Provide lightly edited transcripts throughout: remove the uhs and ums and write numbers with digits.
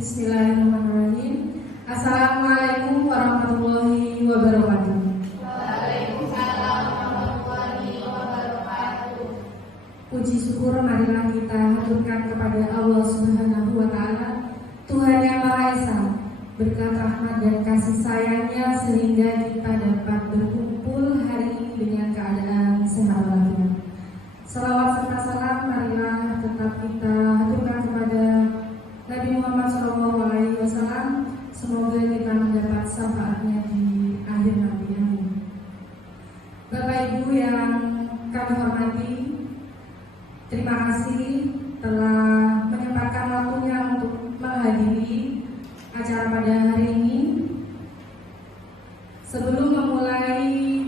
Bismillahirrahmanirrahim. Assalamualaikum warahmatullahi wabarakatuh. Waalaikumsalam warahmatullahi wabarakatuh. Puji syukur marilah kita haturkan kepada Allah Subhanahu wa Ta'ala, Tuhan yang Maha Esa, berkat rahmat dan kasih sayangnya sehingga kita dapat berkumpul hari ini dengan keadaan sehat walafiat. Salawat serta salam marilah tetap kita haturkan kepada Nabi Muhammad SAW. Semoga kita mendapat syafaatnya di akhir nanti. Amin. Bapak Ibu yang kami hormati, terima kasih telah menyempatkan waktunya untuk menghadiri acara pada hari ini. Sebelum memulai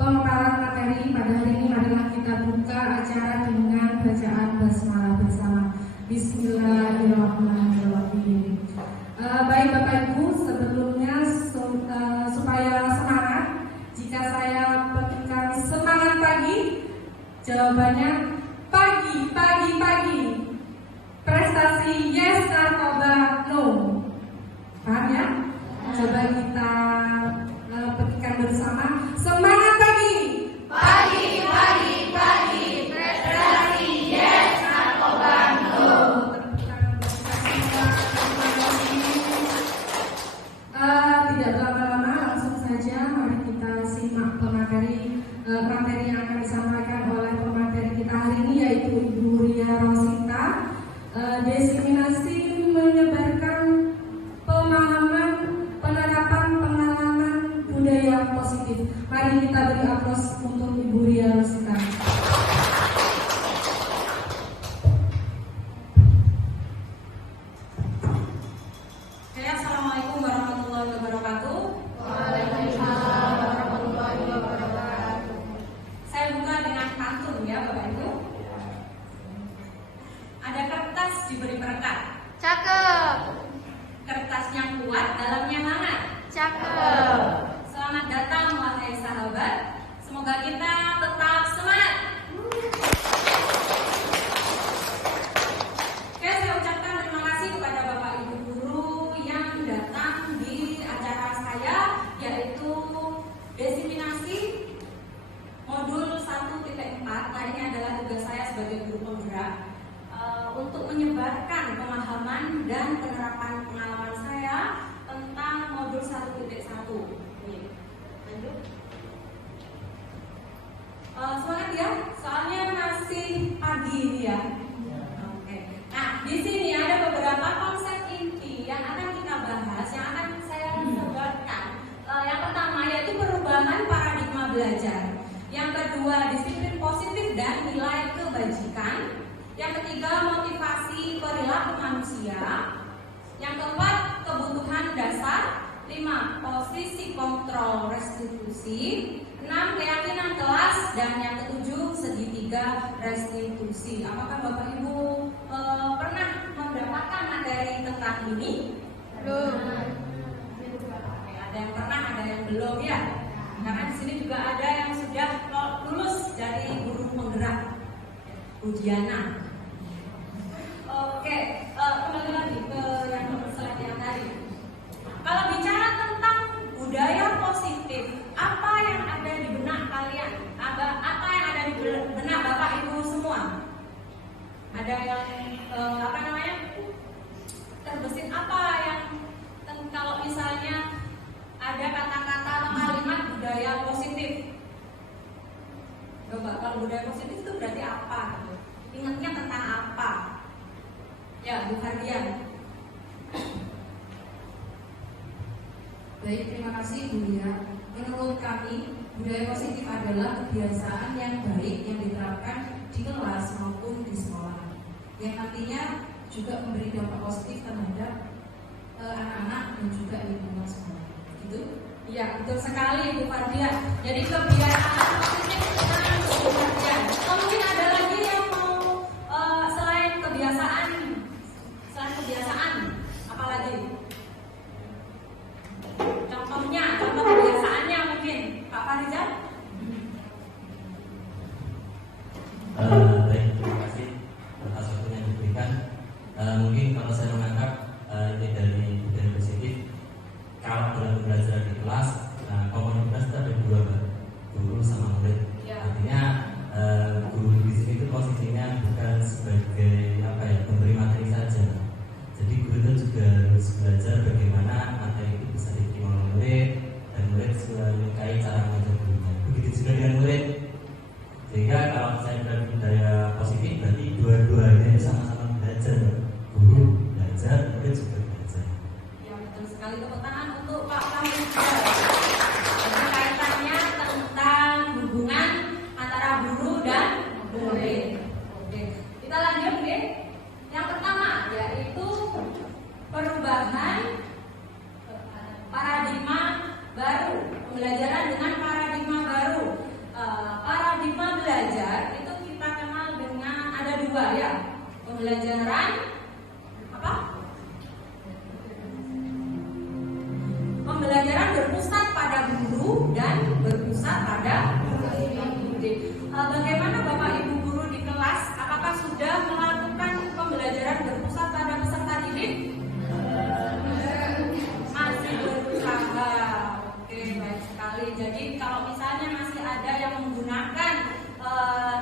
pemaparan materi pada hari ini, marilah kita buka acara dengan bacaan basmalah bersama. Bismillahirrahmanirrahim. Baik Bapak Ibu, sebelumnya supaya semangat, jika saya petikan semangat pagi, jawabannya pagi. Prestasi yes, narkoba no. Paham ya? Coba kita petikan bersama. Semangat pagi. Pagi. Prestasi yes, narkoba no. Tidak berlama-lama, langsung saja mari kita simak materi yang akan disampaikan oleh pemateri kita hari ini, yaitu Ibu Ria Rosita. Diskriminasi menyebarkan pemahaman, penerapan pengalaman budaya positif. Mari kita beri aplaus untuk Ibu Ria Rosita. Assalamualaikum warahmatullahi wabarakatuh. Waalaikumsalam warahmatullahi wabarakatuh. Saya buka dengan pantun ya Bapak Ibu. Ada kertas diberi perekat. Cakep. Kertasnya kuat, dalamnya hangat. Cakep. Selamat datang wahai sahabat. Semoga kita tetap semangat. Oke, saya ucapkan terima kasih kepada Bapak Ibu guru yang datang di acara saya, yaitu diseminasi modul 1.4. Nah, ini adalah tugas saya sebagai guru penggerak untuk menyebarkan pemahaman dan penerapan pengalaman saya tentang modul 1.1. Ini, lanjut. Semangat ya, soalnya masih pagi ini ya. Oke. Nah, di sini ada beberapa konsep inti yang akan kita bahas, yang akan saya sebarkan. Yang pertama yaitu perubahan paradigma belajar. Yang kedua, disiplin positif dan nilai kebajikan. Yang ketiga, motivasi perilaku manusia. Yang keempat, kebutuhan dasar. 5, posisi kontrol restitusi. 6, keyakinan kelas. Dan yang ketujuh, segitiga restitusi. Apakah Bapak Ibu pernah mendapatkan materi tentang ini? Belum. Oke, ada yang pernah, ada yang belum ya. Karena di sini juga ada yang sudah lulus dari guru penggerak, Ujiana. Oke, kembali lagi ke yang slide yang tadi. Kalau bicara tentang budaya positif, apa yang ada di benak kalian? Apa yang ada di benak Bapak Ibu semua? Ada yang terbesit apa yang kalau misalnya ada kata-kata atau kalimat budaya positif? Coba, kalau budaya positif itu berarti apa? Ingatnya tentang apa? Ya, Bu Hardian. Baik, terima kasih Bu Lia. Menurut kami, budaya positif adalah kebiasaan yang baik yang diterapkan di kelas maupun di sekolah, yang nantinya juga memberi dampak positif terhadap anak-anak dan juga lingkungan sekolah. Gitu? Ya, betul sekali Bu Fardia. Jadi kebiasaan positif dengan Bu Fardia. Mungkin ada lagi yang mau selain kebiasaan, apalagi? Contoh kebiasaannya mungkin Pak Farizal. Baik, terima kasih atas waktu yang diberikan. Mungkin kalau saya menangkap 2 ya. Pembelajaran apa? Pembelajaran berpusat pada guru dan berpusat pada murid. Bagaimana Bapak Ibu guru di kelas? Apakah sudah melakukan pembelajaran berpusat pada peserta didik? Masih berusaha. Oke, baik sekali. Jadi kalau misalnya masih ada yang menggunakan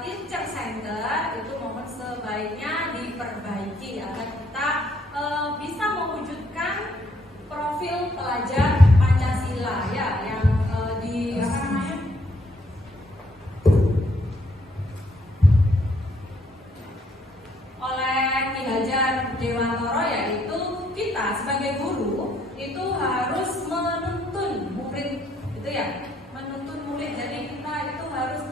teacher center, itu mohon sebaiknya diperbaiki agar kita bisa mewujudkan profil pelajar Pancasila ya, yang di apa namanya? Oleh Ki Hajar Dewantoro, yaitu kita sebagai guru itu harus menuntun murid, gitu ya, menuntun murid. Jadi kita itu harus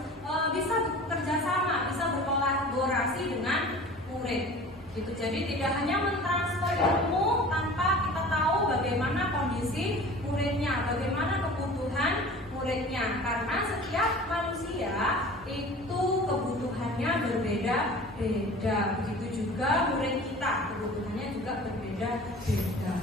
bisa bekerja sama, bisa berkolaborasi dengan murid. Gitu. Jadi tidak hanya mentransfer ilmu tanpa kita tahu bagaimana kondisi muridnya, bagaimana kebutuhan muridnya. Karena setiap manusia itu kebutuhannya berbeda-beda. Begitu juga murid kita, kebutuhannya juga berbeda-beda.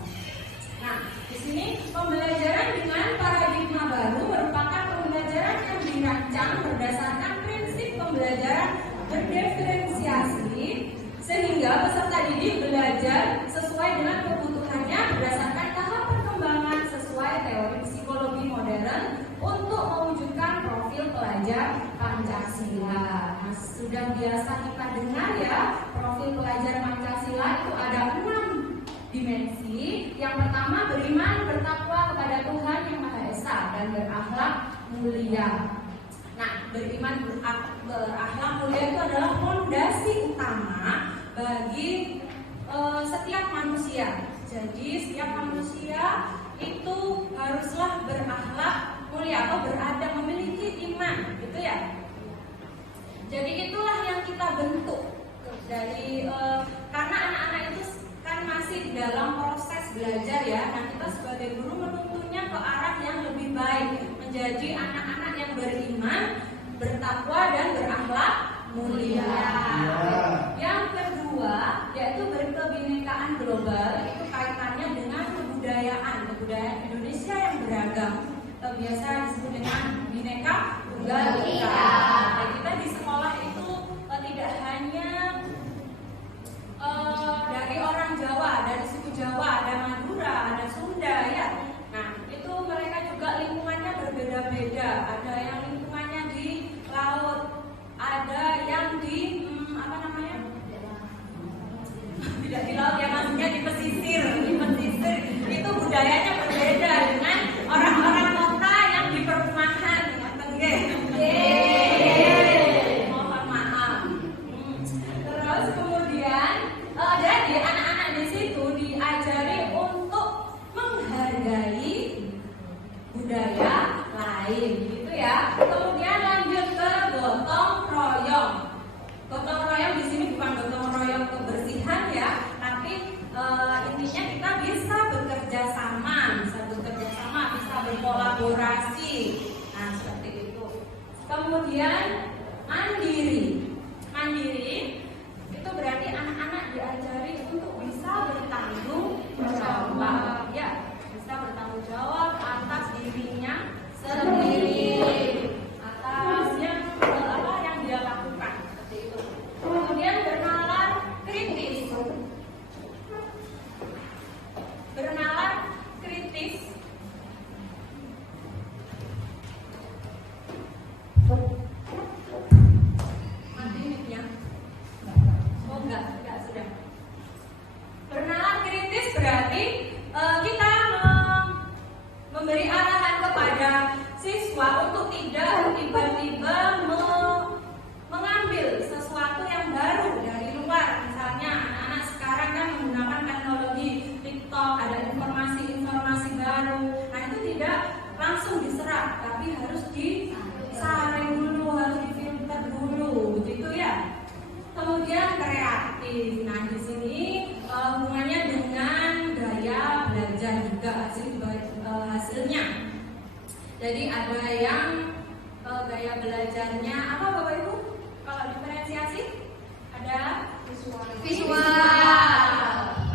Nah, di sini pembelajaran dengan paradigma baru merupakan pembelajaran yang dirancang berdasarkan prinsip pembelajaran berdiferensiasi, sehingga peserta didik belajar sesuai dengan kebutuhannya berdasarkan tahap perkembangan sesuai teori psikologi modern untuk mewujudkan profil pelajar Pancasila. Nah, sudah biasa kita dengar ya, profil pelajar Pancasila itu ada 6 dimensi. Yang pertama, beriman bertakwa kepada Tuhan Yang Maha Esa dan berakhlak mulia. Nah, beriman berakhlak mulia itu adalah fondasi utama bagi setiap manusia. Jadi setiap manusia itu haruslah berakhlak mulia atau beradab, memiliki iman, gitu ya. Jadi itulah yang kita bentuk dari karena anak-anak itu kan masih dalam proses belajar ya. Nah, kita sebagai guru menuntunnya ke arah yang lebih baik, menjadi anak-anak yang beriman, bertakwa dan berakhlak mulia. Yang kedua yaitu berkebinekaan global, itu kaitannya dengan kebudayaan Indonesia yang beragam. Biasa disebut dengan Bhinneka Tunggal Ika. Nah, kita di sekolah itu tidak hanya dari orang Jawa, dari suku Jawa, ada Madura, ada Sunda ya. Nah, itu mereka juga lingkungannya berbeda-beda. Ada yang lingkungannya di laut, ada yang di apa namanya? Tidak di laut ya, maksudnya di pesisir. Di pesisir itu budayanya berbeda dengan orang-orang kota yang di perumahan. Mohon maaf. Terus kemudian jadi anak-anak di situ diajari untuk menghargai budaya lain, gitu ya. Kemudian lanjut ke gotong royong. Gotong royong di sini bukan gotong royong kebersihan ya, tapi intinya kita bisa bekerja sama, bisa berkolaborasi. Nah, seperti itu. Kemudian mandiri. Mandiri itu berarti anak-anak diajari untuk bisa bertanggung jawab, ya, bisa bertanggung jawab atas dirinya sendiri, atas yang dia lakukan, seperti itu. Kemudian bernalar kritis. Bernalar kritis mati mic-nya. Oh enggak sudah. Bernalar kritis berarti kita memberi arahan kepada siswa untuk tidak tiba-tiba mengambil sesuatu yang baru dari luar. Misalnya anak-anak sekarang kan menggunakan teknologi TikTok, ada informasi-informasi baru. Nah, itu tidak langsung diserap, tapi harus disaring dulu, harus difilter dulu, begitu ya. Kemudian kreatif. Nah, di sini hubungannya dengan gaya belajar juga hasilnya. Jadi ada yang gaya belajarnya apa Bapak Ibu? Kalau diferensiasi ada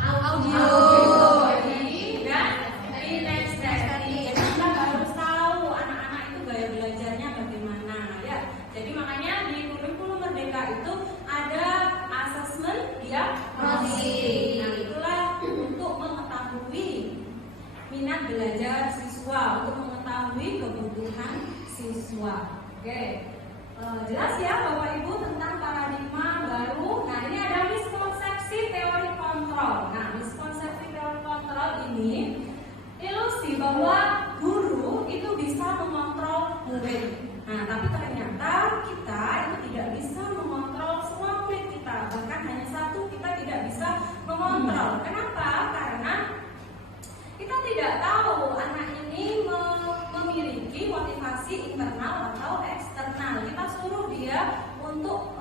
audio, dan kinestetik. Jadi kita harus tahu anak-anak itu gaya belajarnya bagaimana ya. Jadi makanya di kurikulum Merdeka itu ada asesmen diagnostik. Nah, itulah untuk mengetahui minat belajar siswa, untuk mengetahui kebutuhan siswa. Oke. Jelas ya Bapak Ibu tentang paradigma baru. Nah, ini ada miskonsepsi teori kontrol. Nah, miskonsepsi teori kontrol ini ilusi bahwa guru itu bisa mengontrol murid. Nah, tapi ternyata kita itu tidak bisa mengontrol semua murid kita. Bahkan hanya satu kita tidak bisa mengontrol. Kenapa? Karena kita tidak tahu anak ini memiliki motivasi internal atau eksternal. Kita suruh dia untuk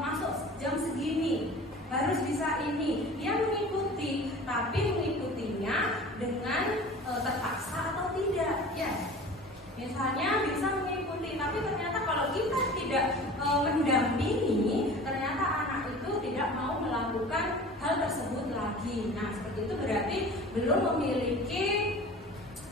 masuk jam segini, harus bisa ini. Dia mengikuti, tapi mengikutinya dengan terpaksa atau tidak. Ya, misalnya bisa mengikuti, tapi ternyata kalau kita tidak mendampingi, ternyata anak itu tidak mau melakukan hal tersebut lagi. Nah, seperti itu berarti belum memiliki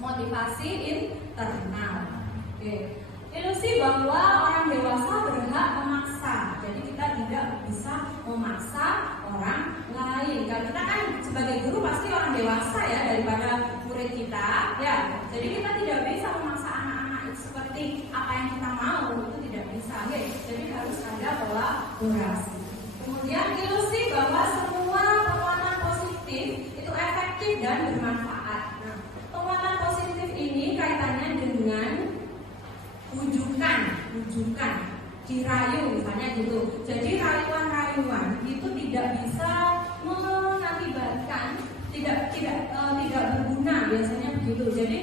motivasi internal. Oke. Ilusi bahwa orang dewasa berhak memaksa. Jadi kita tidak bisa memaksa orang lain. Karena kita kan sebagai guru pasti orang dewasa ya daripada murid kita. Ya. Jadi kita tidak bisa memaksa anak-anak itu seperti apa yang kita mau, itu tidak bisa. Oke. Jadi harus ada kolaborasi. Kemudian ilusi bahwa semua penguatan positif itu efektif dan bermanfaat. Nah, penguatan positif ini kaitannya dengan wujukan, dirayu misalnya gitu. Jadi rayuan-rayuan itu tidak bisa mengakibatkan tidak berguna biasanya begitu. Jadi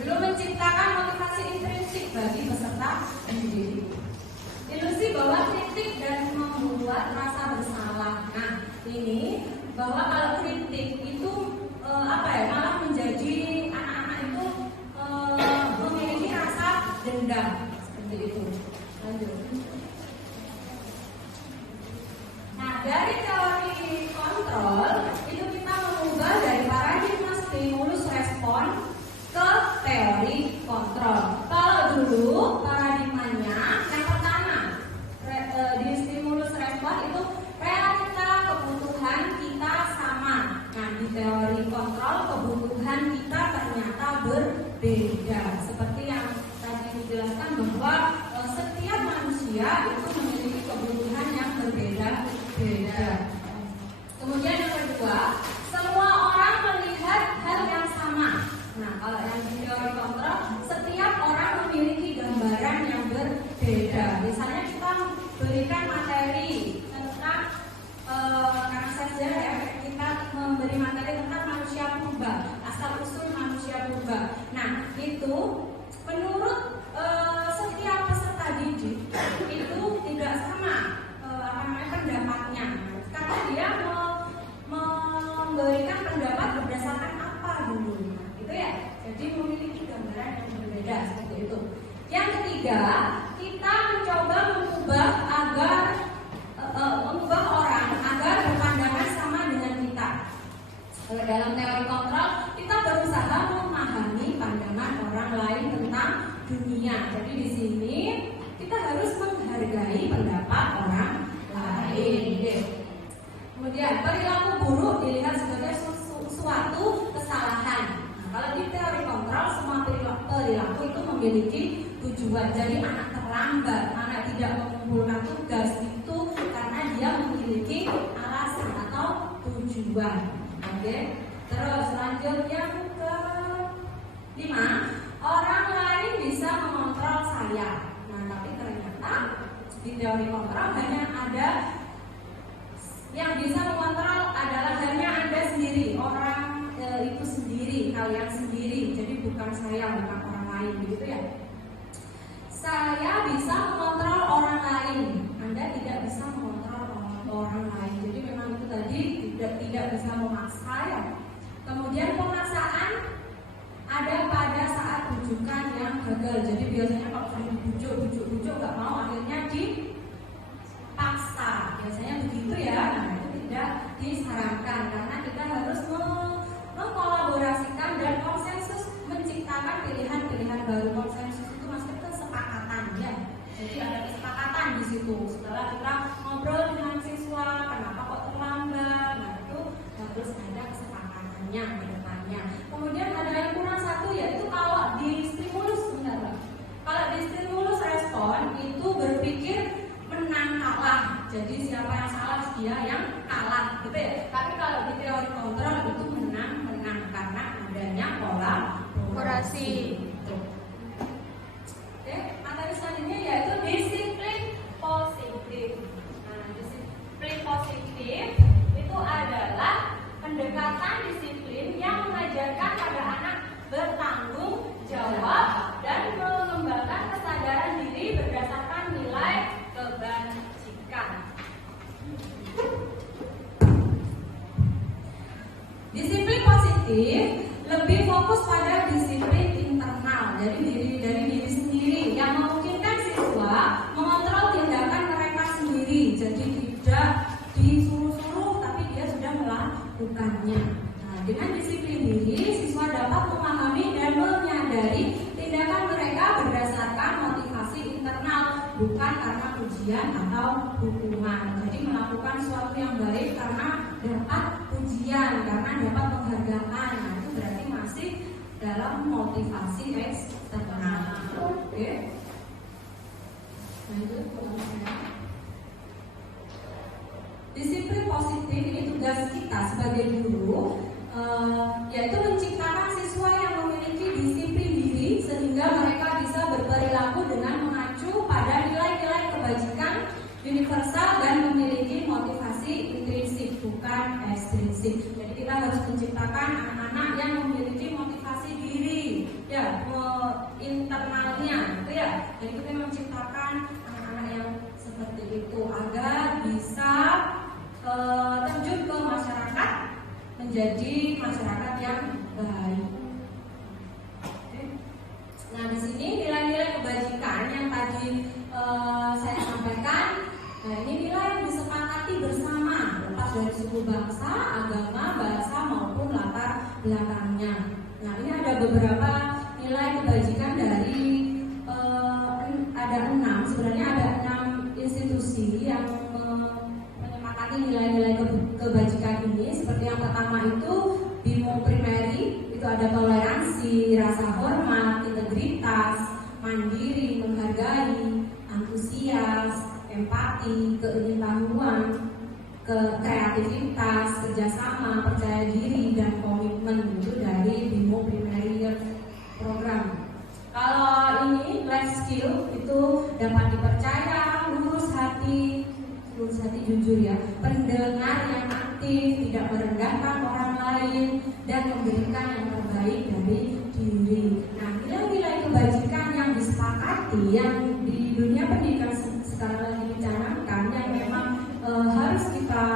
belum menciptakan motivasi intrinsik bagi peserta didik. Ilusi bahwa kritik dan membuat rasa bersalah. Nah, ini bahwa kalau kritik itu malah menjadi anak-anak itu memiliki rasa dendam seperti itu. Lanjut. Nah, dari teori kontrol itu kita mengubah dari paradigma stimulus respon ke teori kontrol. Kalau dulu paradigmanya yang pertama di stimulus respon itu realita kebutuhan kita sama. Nah, di teori kontrol kebutuhan kita ternyata berbeda. Seperti yang tadi dijelaskan bahwa setiap manusia itu memiliki kebutuhan yang berbeda-beda. Kemudian yang kedua, semua orang melihat hal yang sama. Nah, kalau yang di teori kontrol, setiap orang memiliki gambaran yang berbeda. Misalnya kita berikan materi tentang karena saya sejarah ya, kita memberi materi tentang manusia purba, asal usul manusia purba. Nah, itu menurut setiap peserta didik itu tidak sama pendapatnya, karena dia memberikan pendapat berdasarkan apa dulu, gitu ya. Jadi memiliki gambaran yang berbeda seperti itu. Yang ketiga, kita mencoba mengubah orang agar berpandangan sama dengan kita. Dalam teori kontrol, kita berusaha memahami pandangan orang lain tentang dunia. Jadi di sini kita harus menghargai pendapat orang lain. Kemudian perilaku buruk dilihat sebagai suatu kesalahan. Nah, kalau di teori kontrol, semua perilaku itu memiliki tujuan. Jadi anak terlambat, anak tidak mengumpulkan tugas itu karena dia memiliki alasan atau tujuan. Oke. Terus lanjut yang ke-5, orang lain bisa mengontrol saya. Nah, tapi ternyata di teori kontrol hanya ada yang bisa mengontrol adalah hanya Anda sendiri, orang itu sendiri, kalian sendiri. Jadi bukan saya, bukan orang lain, begitu ya. Saya bisa mengontrol orang lain, Anda tidak bisa mengontrol orang lain. Jadi memang itu tadi tidak bisa memaksa ya. Kemudian pemaksaan ada pada saat rujukan yang gagal. Jadi biasanya kalau sudah dibujuk nggak mau, akhirnya biasanya begitu ya. Nah, itu tidak disarankan karena kita harus mengkolaborasikan dan konsensus menciptakan pilihan-pilihan baru. Konsensus itu maksudnya kesepakatan ya. Jadi ada kesepakatan di situ. Setelah kita ngobrol dengan siswa, kenapa kok terlambat? Nah, itu harus ada kesepakatannya ke depannya. Kemudian ada yang kurang satu yaitu kalau di stimulus, benar Pak? Kalau di stimulus respon itu berpikir menang kalah. Jadi siapa yang salah dia yang kalah, gitu ya. Tapi kalau di teori kontrol itu menang karena adanya kolaborasi. Gitu. Oke, materi selanjutnya yaitu disiplin positif. Nah, disiplin positif itu adalah pendekatan disiplin yang mengajarkan pada anak bertanggung jawab dan mengembangkan kesadaran diri berdasarkan nilai kebajikan. Disiplin positif lebih fokus pada disiplin internal dari diri sendiri yang memungkinkan siswa mengontrol tindakan mereka sendiri. Jadi tidak disuruh-suruh tapi dia sudah melakukannya. Nah, dengan disiplin diri siswa dapat memahami dan menyadari tindakan mereka berdasarkan motivasi internal, bukan karena ujian atau hukuman. Jadi melakukan sesuatu yang baik karena dapat pujian, karena dapat penghargaan. Nah, itu berarti masih dalam motivasi eksternal. Oke. Lanjut ke disiplin positif ini tugas kita sebagai guru, yaitu menciptakan siswa yang memiliki disiplin diri sehingga mereka bisa berperilaku dengan mengacu pada nilai-nilai kebajikan universal dan memiliki motivasi intrinsik bukan ekstrinsik. Jadi kita harus menciptakan anak-anak yang memiliki motivasi diri, ya, internalnya, gitu ya. Jadi kita menciptakan anak-anak yang seperti itu agar bisa terjun ke masyarakat, menjadi masyarakat yang baik. Nah, di sini nilai-nilai kebajikan yang tadi saya sampaikan. Nah, ini nilai yang disepakati bersama, lepas dari suku bangsa, agama, bahasa maupun latar belakangnya. Nah, ini ada beberapa nilai kebajikan dari ada 6. Sebenarnya ada 6 institusi yang menyepakati nilai-nilai kebajikan ini. Seperti yang pertama itu BIMO Primary, itu ada toleransi, rasa hormat, integritas, mandiri, menghargai, antusias, empati, keingin-tahuan, kreativitas, kerjasama, percaya diri, dan komitmen. Itu dari BIMO Primary Program. Kalau ini life skill itu dapat dipercaya, lurus hati jujur ya, pendengar yang aktif, tidak merendahkan orang lain, dan memberikan yang terbaik dari diri. Nah, nilai-nilai kebajikan yang disepakati, yang di dunia pendidikan sekarang lagi dicanangkan, yang memang harus kita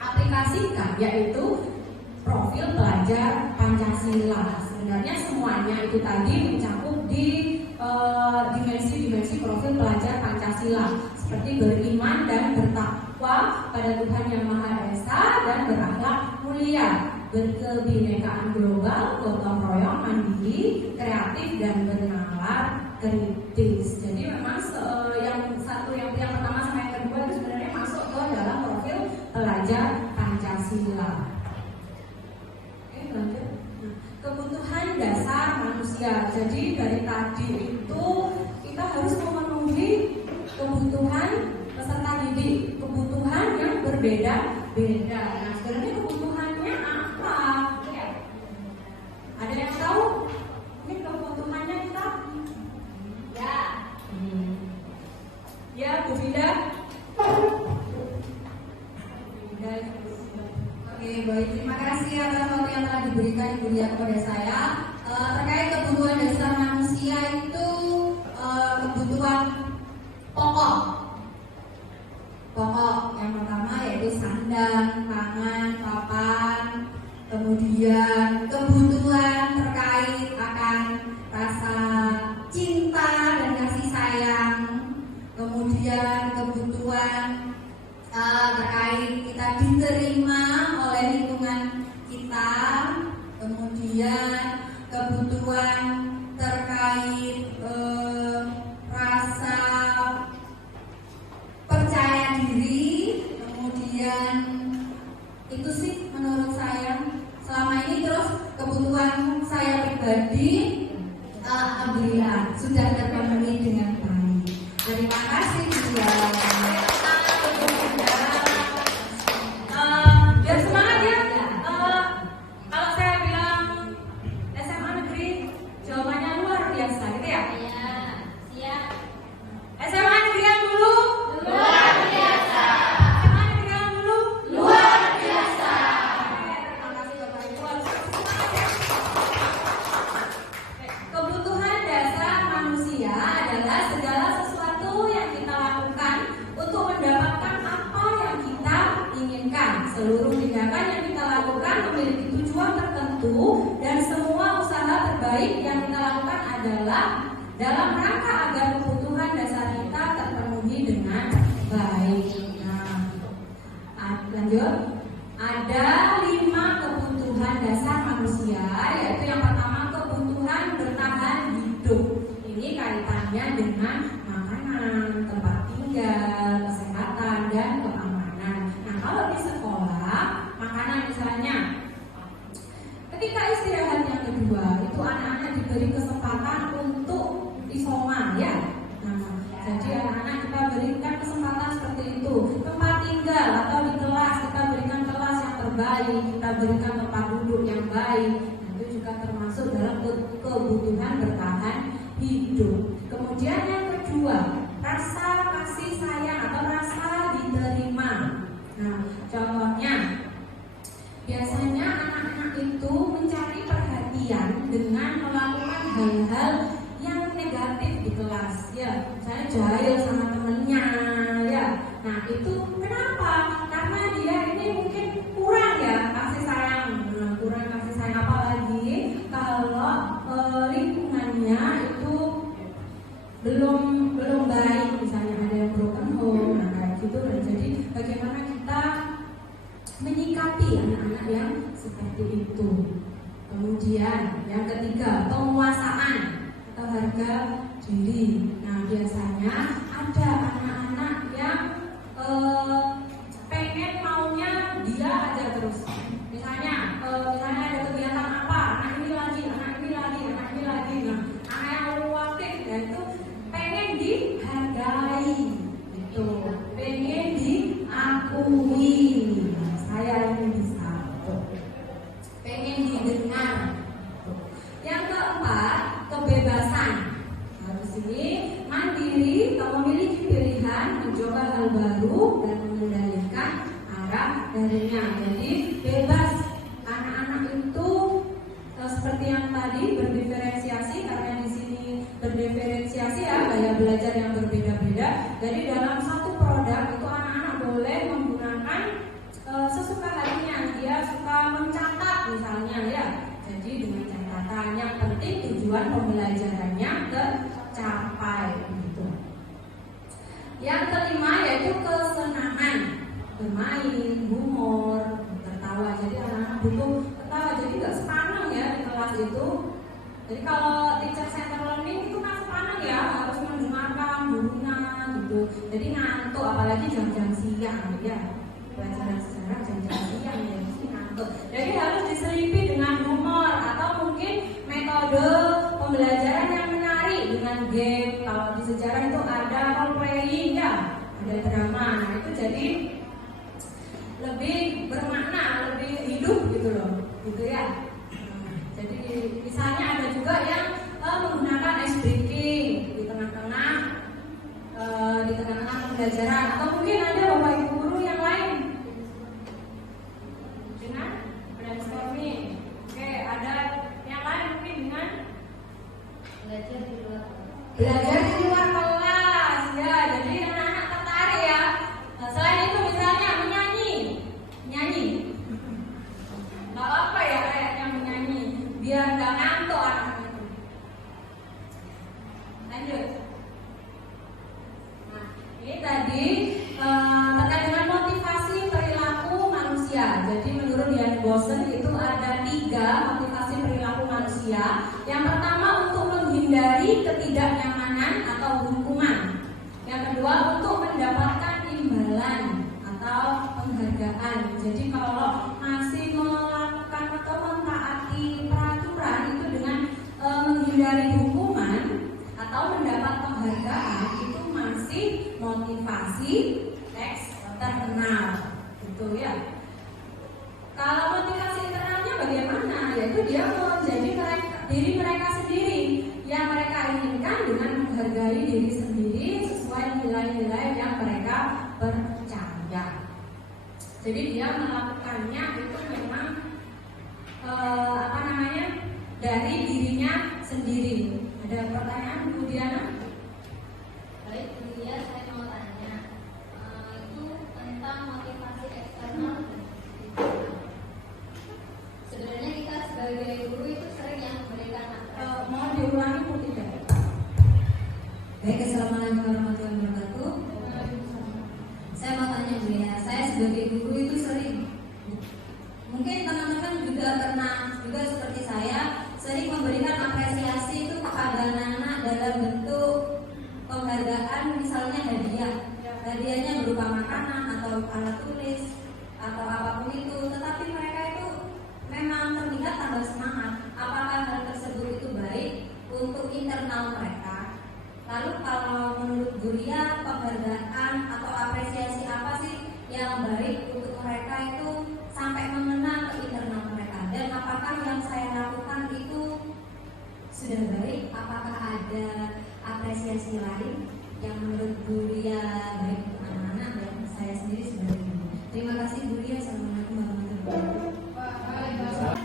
aplikasikan, yaitu profil pelajar Pancasila. Sebenarnya semuanya itu tadi mencakup di dimensi-dimensi profil pelajar Pancasila, seperti beriman dan bertakwa pada Tuhan Yang Maha Esa dan berakhlak mulia, berkebinekaan global, gotong royong, mandiri, kreatif, dan bernalar kritis. Jadi memang yang pertama sama yang kedua itu sebenarnya masuk ke dalam profil pelajar Pancasila. Oke, lanjut. Kebutuhan dasar manusia. Jadi dari tadi itu kita harus memenuhi kebutuhan peserta didik, kebutuhan yang berbeda-beda. Nah, sebenarnya kebutuhannya apa? Ya. Ada yang tahu? Ini kebutuhannya kita? Ya. Ya, Bu Vida. Oke, baik. Terima kasih atas waktu yang telah diberikan Ibu Lia kepada saya. Terkait kebutuhan dasar manusia itu kebutuhan pokok. Yang pertama yaitu sandang, pangan, papan. Kemudian kebutuhan terkait akan rasa cinta dan kasih sayang. Kemudian kebutuhan pengetahuan terkait rasa percaya diri, kemudian itu sih menurut saya selama ini. Terus kebutuhan saya pribadi alhamdulillah sudah terpenuhi dengan baik. Terima kasih juga. Biar semangat ya. Kalau saya bilang SMA negeri, jawabannya luar biasa gitu ya. Iya, siap. SMA negeri yang dulu Luar biasa. SMA negeri yang dulu Luar biasa. Terima kasih Bapak Ibu. Kebutuhan dasar manusia adalah segala sesuatu yang kita lakukan untuk mendapatkan apa yang kita inginkan. Seluruh tindakan yang kita lakukan memiliki tujuan tertentu dan semua usaha terbaik yang kita lakukan adalah dalam rangka agar kebutuhan dasar kita terpenuhi dengan baik. Nah, lanjut. Ada 5 kebutuhan dasar manusia, yaitu yang pertama kebutuhan bertahan hidup. Ini kaitannya dengan makanan, tempat tinggal, kesehatan, dan keamanan. Nah, kalau di sekolah, makanan misalnya, ketika istirahat yang kedua, itu anak-anak diberi kesempatan untuk isoma ya. Nah, jadi anak-anak kita berikan kesempatan seperti itu. Tempat tinggal atau di kelas kita berikan kelas yang terbaik, kita berikan tempat duduk yang baik. Nah, itu juga termasuk dalam kebutuhan bertahan hidup. Kemudian yang kedua, rasa kasih sayang atau rasa diterima. Nah, contohnya biasanya anak-anak itu mencari perhatian dengan melakukan hal-hal yang negatif di kelas ya, misalnya jahil sama temennya ya. Nah, itu kenapa? Karena dia ini mungkin kurang ya kasih sayang. Nah, kurang kasih sayang, apalagi kalau lingkungannya itu belum baik, misalnya ada yang broken home, nah kayak gitu. Nah, jadi bagaimana kita menyikapi anak-anak yang seperti itu. Kemudian yang ketiga, penguasaan atau harga diri. Nah, biasanya ada anak-anak yang pengen maunya dia aja terus. Misalnya ada kegiatan apa, anak ini lagi. Nah, anak yang luaktif ya itu pengen dihargai, gitu. Pengen diakui. Saya ini bisa, pengen didengar. Yang keempat, kebebasan. Harus ini mandiri atau memiliki pilihan, mencoba hal baru dan mengendalikan arah darinya. Jadi bebas. Anak-anak itu seperti yang tadi berdiferensiasi, karena di sini berdiferensiasi ya, gaya belajar yang berbeda-beda. Jadi dalam satu produk itu anak-anak boleh menggunakan sesuka hatinya. Dia suka mencatat misalnya ya. Jadi dengan catatan, yang penting tujuan pembelajarannya tercapai gitu. Yang kelima yaitu kesenangan, bermain, humor, tertawa. Jadi anak-anak butuh tertawa, jadi nggak sepaneng ya di kelas itu. Jadi kalau teacher center learning itu kan sepaneng ya, harus mendengarkan gurunya gitu. Jadi ngantuk, apalagi jam-jam siang ya. Pelajaran sejarah jam-jam siang ya, mesti ngantuk. Jadi harus diselipi dengan humor atau mungkin metode pembelajaran yang menarik dengan game. Kalau di sejarah itu ada role playing ya, ada drama. Nah, itu jadi lebih bermakna, lebih hidup gitu loh, gitu ya. Jadi misalnya ada juga yang menggunakan ice breaking di tengah-tengah pembelajaran, atau mungkin ada bapak ibu guru yang lain dengan brainstorming. Oke, ada yang lain mungkin dengan belajar di luar kelas ya. Jadi anak-anak tertarik ya. Nah, selain itu misalnya menyanyi nggak apa ya, kayaknya menyanyi biar nggak ngantuk anak-anak itu. Lanjut. Nah, ini tadi terkait dengan motivasi perilaku manusia. Jadi menurut Ian Bosen itu ada 3 motivasi perilaku manusia. Yang pertama penghargaan. Jadi kalau masih melakukan atau mentaati peraturan itu dengan menghindari hukuman atau mendapat penghargaan, itu masih motivasi eksternal, gitu ya. Kalau motivasi internalnya bagaimana? Yaitu dia menjadi diri mereka sendiri yang mereka inginkan dengan menghargai diri sendiri sesuai nilai-nilai yang mereka percaya. Jadi dia melakukannya itu memang dari dirinya sendiri. Ada pertanyaan Bu Diana? Baik, Bu Dia, saya mau tanya itu tentang motivasi eksternal. Sebenarnya kita sebagai guru itu sering yang memberikan Mau diulangi Bu tidak? Baik, assalamualaikum warahmatullahi wabarakatuh. Saya mau tanya Bu ya, saya sebagai guru itu sering, mungkin teman-teman juga pernah juga seperti saya, sering memberikan apresiasi itu kepada anak-anak dalam bentuk penghargaan, misalnya hadiah. Hadiahnya berupa makanan atau alat tulis atau apapun itu, tetapi mereka itu memang terlihat tambah semangat. Apakah hal tersebut itu baik untuk internal mereka? Lalu kalau menurut Bulia, penghargaan atau apresiasi apa sih yang baik untuk mereka itu sampai mengena ke internal mereka? Dan apakah yang saya lakukan itu sudah baik? Apakah ada apresiasi lain yang menurut Bulia baik untuk anak-anak dan saya sendiri sebagai guru? Terima kasih Bulia. Assalamualaikum warahmatullahi wabarakatuh.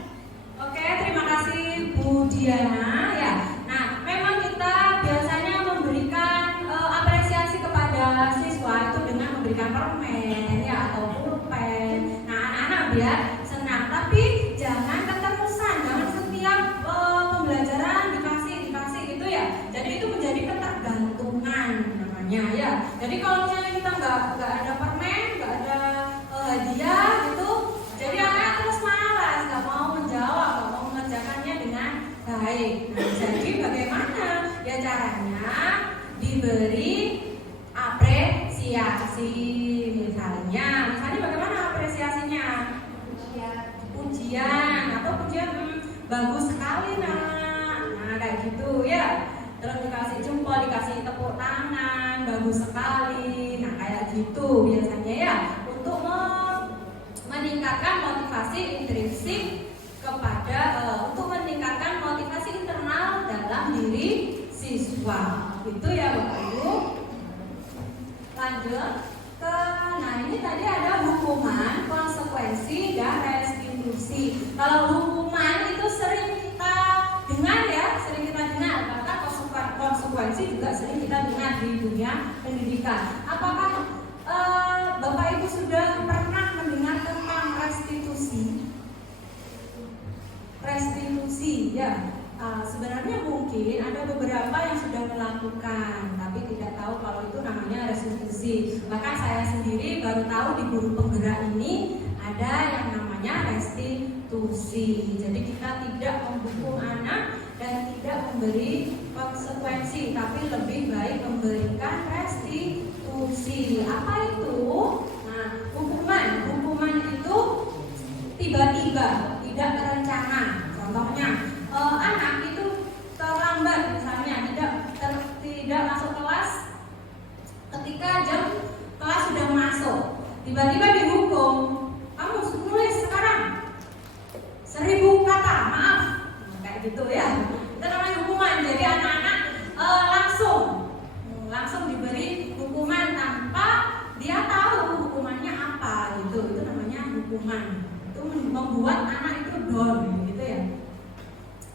Oke, terima kasih Bu Diana ya. Nah, memang kita biasanya memberikan apresiasi kepada siswa itu dengan memberikan permen ya atau pulpen. Nah, anak-anak biar senang, tapi jangan keterusan, jangan setiap pembelajaran dikasih gitu ya. Jadi itu menjadi ketergantungan namanya ya. Jadi kalau misalnya kita nggak ada permen, nggak ada hadiah gitu, jadi anak terus malas, nggak mau menjawab, nggak mau mengerjakannya dengan baik. Nah, jadi bagaimana ya caranya? Diberi apresiasi, misalnya bagaimana apresiasinya? Pujian atau pujian bagus sekali nak, nah kayak gitu ya. Terus dikasih jempol, dikasih tepuk tangan, bagus sekali, nah kayak gitu biasanya ya, untuk meningkatkan motivasi intrinsik kepada untuk meningkatkan motivasi internal dalam diri siswa. Itu ya Bapak Ibu. Lanjut ke, nah ini tadi ada hukuman, konsekuensi dan restitusi. Kalau hukuman itu sering kita dengar ya, bahkan konsekuensi juga sering kita dengar di dunia pendidikan. Apakah Bapak Ibu sudah pernah mendengar tentang restitusi? Restitusi ya. Sebenarnya mungkin ada beberapa yang sudah melakukan, tapi tidak tahu kalau itu namanya restitusi. Bahkan saya sendiri baru tahu di guru penggerak ini ada yang namanya restitusi. Jadi kita tidak menghukum anak dan tidak memberi konsekuensi, tapi lebih baik memberikan restitusi. Apa itu? Nah, hukuman itu tiba-tiba, tidak terencana. Contohnya, anak itu terlambat misalnya, tidak masuk kelas ketika jam kelas sudah masuk, tiba-tiba dihukum, kamu nulis sekarang 1000 kata, maaf, kayak gitu ya. Itu namanya hukuman. Jadi anak-anak langsung diberi hukuman tanpa dia tahu hukumannya apa gitu. Itu namanya hukuman. Itu membuat anak itu down gitu ya.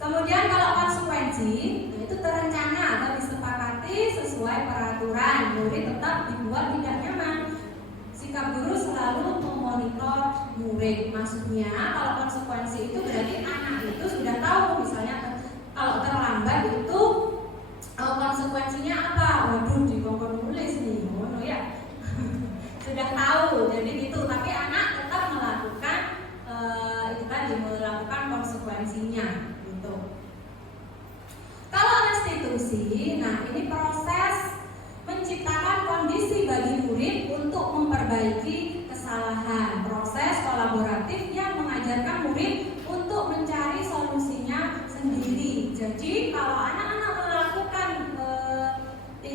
Kemudian kalau konsekuensi, itu terencana atau disepakati sesuai peraturan, murid tetap dibuat tidak nyaman. Sikap guru selalu memonitor murid. Maksudnya kalau konsekuensi itu berarti anak itu sudah tahu, misalnya kalau terlambat itu konsekuensinya apa? Waduh, dikongkon nulis nih, ya. Sudah tahu, jadi gitu. Tapi anak tetap melakukan itu tadi, melakukan konsekuensinya. Kalau restitusi, nah ini proses menciptakan kondisi bagi murid untuk memperbaiki kesalahan. Proses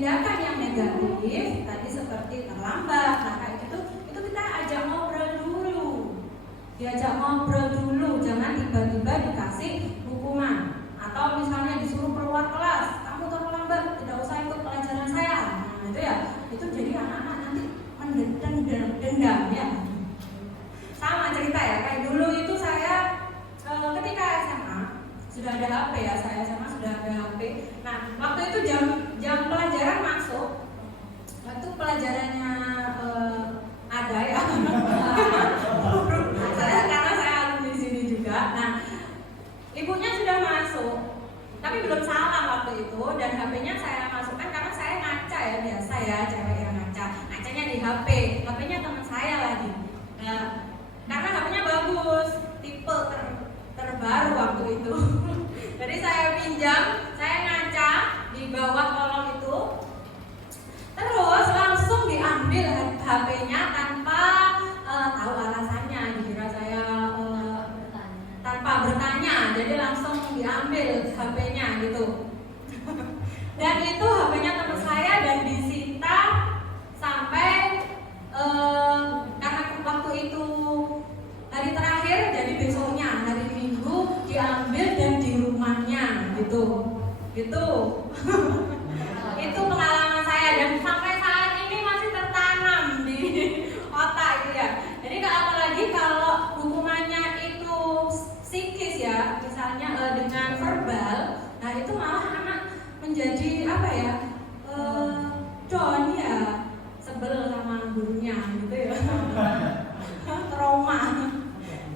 tindakan yang negatif tadi seperti terlambat, nah kayak gitu itu kita ajak ngobrol dulu, diajak ngobrol dulu, jangan tiba-tiba dikasih hukuman atau misalnya disuruh keluar kelas, kamu terlambat, tidak usah ikut pelajaran saya. Nah itu ya, itu jadi anak-anak nanti mendendam ya. Sama cerita ya, kayak dulu itu saya ketika SMA sudah ada HP ya, saya SMA sudah ada HP. Nah waktu itu jam pelajaran masuk, waktu pelajarannya ada ya. Karena saya alumni di sini juga. Nah ibunya sudah masuk, tapi belum salam waktu itu, dan HP-nya saya masukkan karena saya ngaca ya, biasa ya cewek yang ngaca, ngacanya di HP-nya teman saya lagi. Nah, karena HP-nya bagus, tipe terbaru waktu itu. Jadi saya pinjam, saya ngaca di bawah kolong itu, terus langsung diambil HP-nya tanpa tahu alasannya, dikira saya tanpa bertanya, jadi langsung diambil HP-nya gitu. Dan itu HP-nya teman saya dan disita sampai karena waktu itu hari terakhir, jadi besoknya hari Minggu diambil dan di rumahnya gitu. Itu pengalaman saya dan sampai saat ini masih tertanam di otak gitu ya. Jadi apalagi kalau hukumannya itu psikis ya, misalnya dengan verbal, nah itu malah anak menjadi apa ya, down ya, sebel sama gurunya gitu ya. Trauma.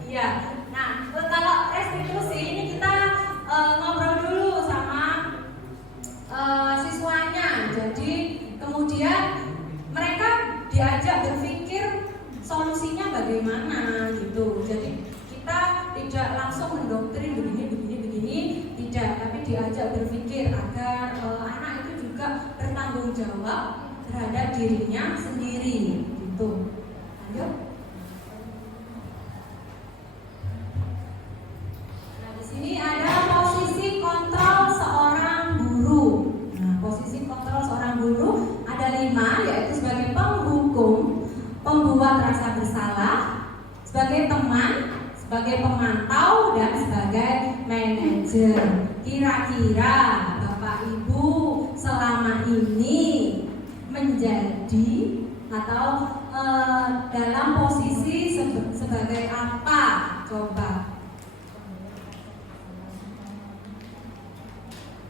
Iya. Nah, kalau restitusi ini kita ngobrol dulu sama siswanya. Jadi kemudian mereka diajak berpikir solusinya bagaimana gitu. Jadi kita tidak langsung mendoktrin begini, tidak, tapi diajak berpikir agar anak itu juga bertanggung jawab terhadap dirinya sendiri gitu. Lanjut. Ini ada posisi kontrol seorang guru. Nah, posisi kontrol seorang guru ada 5, yaitu sebagai penghukum, pembuat rasa bersalah, sebagai teman, sebagai pemantau, dan sebagai manajer. Kira-kira Bapak Ibu selama ini menjadi atau dalam posisi sebagai apa?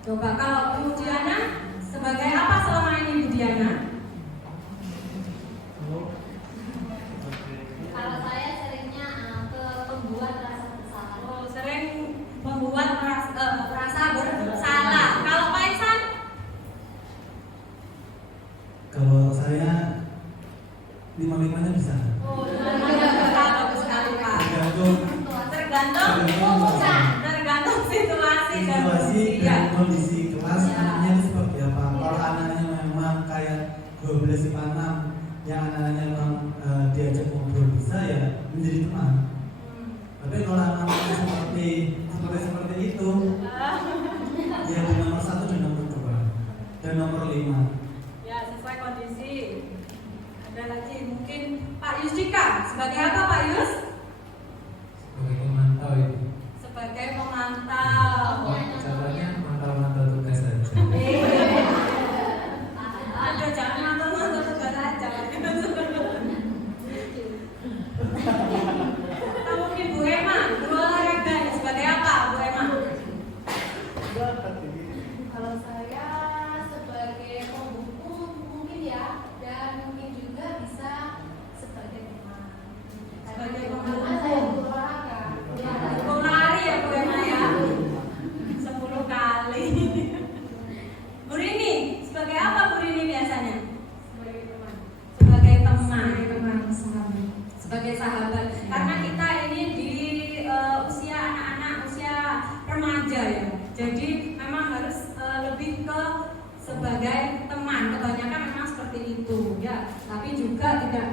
Coba kalau Ibu Diana sebagai apa selama ini Bu Diana? Kalau saya seringnya ke pembuat rasa bersalah. Oh, sering membuat rasa bersalah. Kalau Pak Iksan? Kalau saya 5-5-nya bisa. Oh, bagus sekali Pak. Tergantung situasi dan kondisi. Dan kondisi kelas anaknya itu seperti apa. Kalau anaknya memang kayak 12-6 yang anaknya memang diajak ngobrol bisa ya menjadi teman. Tapi kalau anaknya seperti itu, ya di nomor 1 dan nomor 2 dan nomor 5. Ya, sesuai kondisi. Ada lagi mungkin Pak Yusdika sebagai apa Pak Yus? Sebagai pemantau itu. Sebagai pemantau. Caranya mantau tugas saja. Ada, jangan mantau tugas aja. Atau mungkin Bu Emma, guru olahraga sebagai apa Bu Emma? Kalau saya sebagai pembuku mungkin ya, dan mungkin juga bisa sebagai teman. Sebagai Karena pembuku. saya guru olahraga. Ya, Guru lari ya Bu Emma ya. 10 kali. Bu Rini, sebagai apa Bu Rini biasanya? sebagai teman. Sebagai teman. Sebagai sahabat. Karena kita ini di usia anak-anak, usia remaja ya. Jadi memang harus lebih ke sebagai teman. Kebanyakan memang seperti itu ya. Tapi juga tidak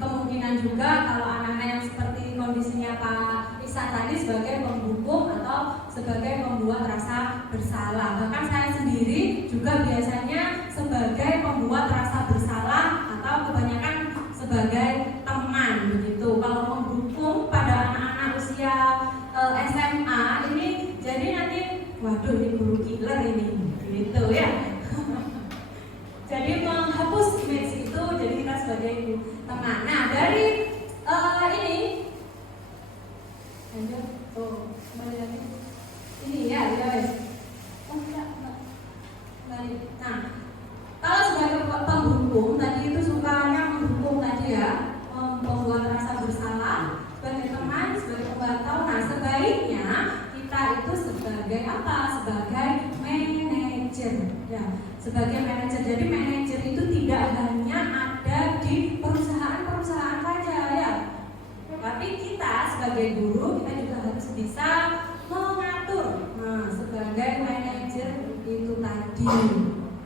kemungkinan juga kalau anak-anak yang seperti kondisinya Pak lapisan tadi sebagai penghukum atau sebagai pembuat rasa bersalah. Bahkan saya sendiri juga biasanya sebagai pembuat rasa bersalah atau kebanyakan sebagai teman begitu. Kalau menghukum pada anak-anak usia SMA ini jadi nanti waduh ini guru killer ini gitu ya. Jadi menghapus image itu, jadi kita sebagai teman. Nah dari ini lanjut, kembali lagi ini ya guys. Kembali. Nah kalau sebagai penghukum tadi itu sukanya menghukum tadi ya, membuat rasa bersalah sebagai teman, sebagai pemantau. Nah sebaiknya kita itu sebagai apa? Sebagai manajer ya, sebagai manajer. Jadi manajer itu tidak hanya ada di perusahaan-perusahaan saja ya, tapi kita sebagai guru kita juga harus bisa mengatur. Nah sebagai manajer itu tadi,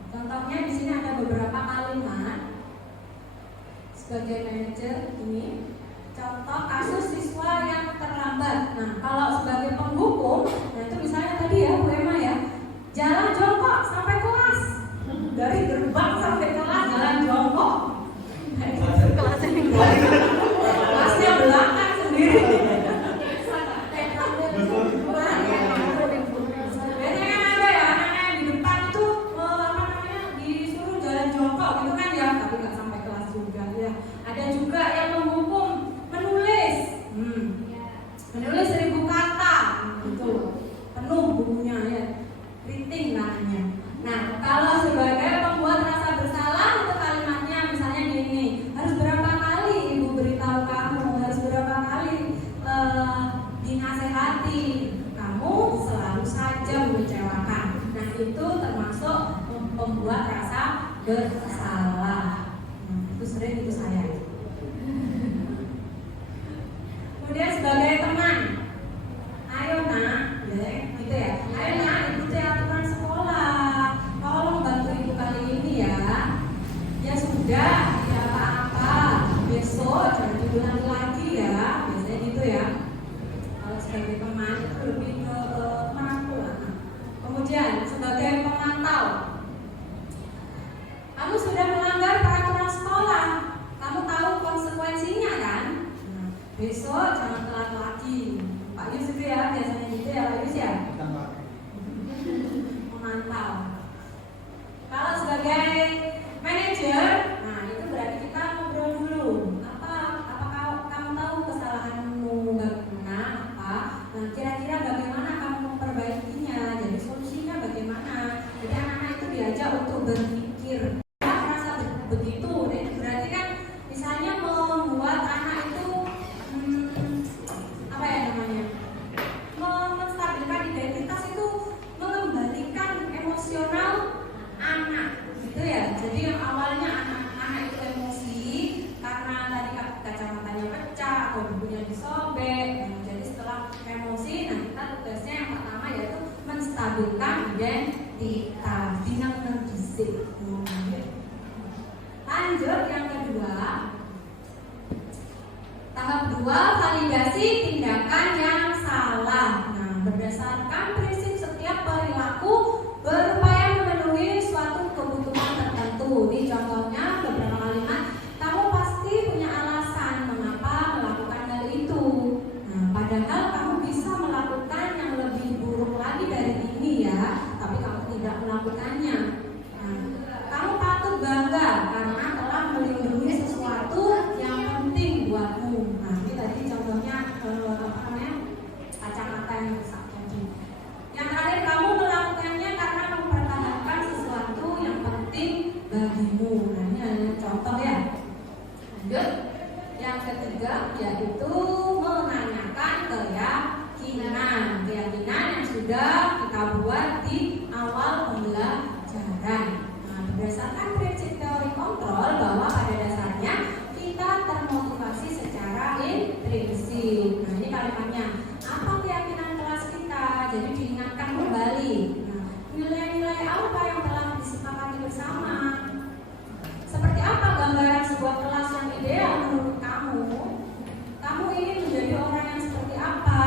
contohnya di sini ada beberapa kalimat sebagai manajer ini. Contoh kasus siswa yang terlambat. Nah, kalau sebagai penghukum, nah itu misalnya tadi ya Bu Emma ya, jalan jongkok sampai kelas, dari gerbang sampai kelas jalan jongkok. Kelasnya belakang sendiri. Biasanya kan ada ya anak-anak yang di depan itu disuruh jalan jongkok gitu kan ya, tapi nggak sampai kelas juga ya. Ada juga yang menghukum menulis 1000 kata gitu, penuh bukunya ya, reading namanya. Nah kalau sebagai pembuat rasa bersalah itu kalimatnya misalnya gini, harus berapa kali ibu beritahu kamu, harus berapa kali dinasehati, kamu selalu saja mengecewakan. Nah itu termasuk pembuat rasa bersalah. Itu sering itu saya. Kemudian sebagai teman, ayo nak, ya, gitu ya, ayo nak ikuti aturan sekolah, tolong bantu ibu kali ini ya. Ya sudah, tidak apa-apa, besok jangan diulangi lagi ya, biasanya gitu ya. Kalau sebagai teman itu lebih ke merangkul anak. Kemudian sebagai pemantau, kamu sudah melanggar peraturan sekolah, kamu tahu konsekuensinya kan? Besok jangan telat lagi. Pak Yus itu ya, biasanya gitu ya Pak Yus ya. Memantau. Kalau sebagai manajer, nah itu berarti kita ngobrol dulu. Apakah kamu tahu kesalahanmu bagaimana apa? Nah kira-kira bagaimana kamu memperbaikinya? Jadi solusinya bagaimana? Jadi anak-anak itu diajak untuk berpikir. Merasa begitu, berarti kan misalnya membuat anak itu menstabilkan identitas itu, mengembalikan emosional anak gitu ya. Jadi yang awalnya anak itu emosi karena tadi kacamatanya pecah atau bukunya disobek, jadi setelah emosi, nah kita tugasnya yang pertama yaitu menstabilkan identitas dengan mendisik. Lanjut yang kedua, tahap 2, validasi tindakan yang salah. Nah, berdasarkan prinsip setiap perilaku berupaya memenuhi suatu kebutuhan tertentu. Ini contohnya beberapa kalimat. Kamu pasti punya alasan mengapa melakukan hal itu. Nah, padahal kamu bisa melakukan yang lebih buruk lagi dari ini ya, tapi kamu tidak melakukannya. Nah, kamu patut bangga karena telah melindungi sesuatu yang penting buatmu. Nah, ini tadi contohnya kacamata yang rusak tadi. Yang terakhir, kamu melakukannya karena mempertahankan sesuatu yang penting bagimu. Nah, ini adalah contoh ya. Lanjut. Yang ketiga yaitu menanyakan keyakinan yang sudah kita buat di awal pembelajaran. Nah, berdasarkan prinsip teori kontrol bahwa pada dasarnya kita termotivasi secara intrinsik. Nah, ini kalimatnya. Apa keyakinan kelas kita? Jadi diingatkan kembali. Nah, nilai-nilai apa yang telah disepakati bersama? Seperti apa gambaran sebuah kelas yang ideal menurut kamu? Kamu ingin menjadi orang yang seperti apa?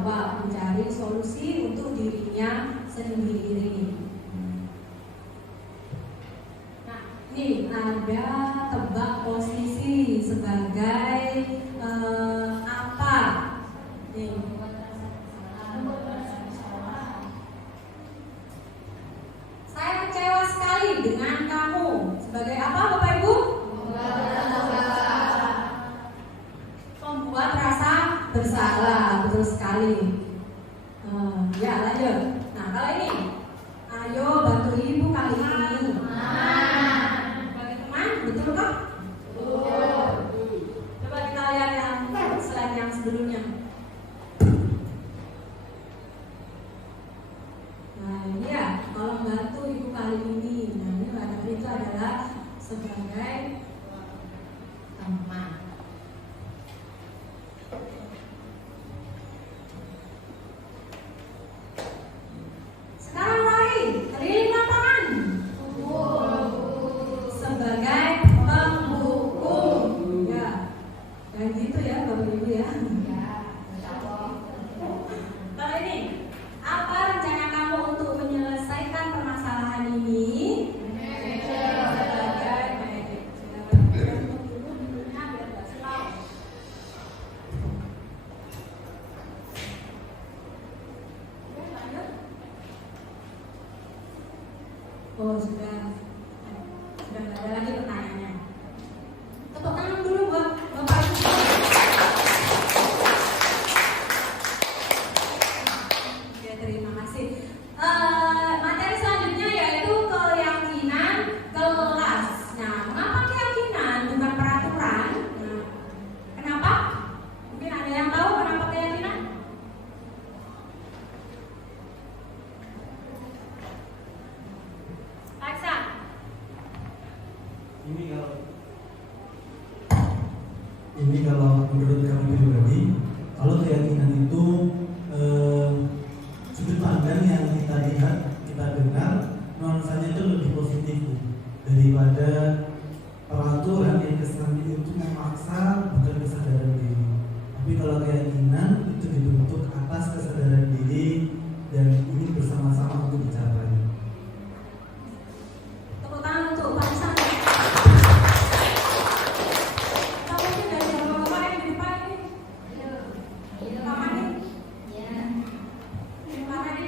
Bahwa mencari solusi untuk dirinya sendiri. Nah, ini ada tebak posisi sebagai apa? Nih. Saya kecewa sekali dengan kamu. Sebagai apa, Bapak Ibu? Membuat rasa bersalah, betul sekali. Ya, lanjut. Nah, kalau ini, ayo bantu ibu kali ini. Bagi teman, betul kah? Coba kita lihat yang selain yang sebelumnya. Nah, ini ya, kalau membantu ibu kali ini. Nah, ini berarti itu adalah sebagai teman. Sekarang lari, keliling lapangan. Sebagai penghukum. Ya, dan gitu ya Bapak Ibu ya. Kalau ini, apa rencana kamu untuk menyelesaikan permasalahan ini? Sebagai manajer. Oh, sudah nggak ada lagi pertanyaannya. Tepuk tangan dulu buat Bapak Ibu. Ya, terima kasih. Materi selanjutnya yaitu keyakinan kelas. Nah, mengapa keyakinan bukan peraturan? Nah, kenapa? Mungkin ada yang tahu kenapa keyakinan? Aksa. Ini kalau menurut kami pribadi, kalau keyakinan itu sudut pandang yang kita lihat, kita dengar, nuansanya itu lebih positif daripada peraturan yang kesannya itu memaksa bukan kesadaran diri. Tapi kalau keyakinan itu dibentuk atas kesadaran diri dan ini bersama-sama untuk dicapai. Tepuk tangan untuk Pak Iksan. Kalau mungkin dari bapak-bapak yang di depan ini, Pak Madi, Pak Madi,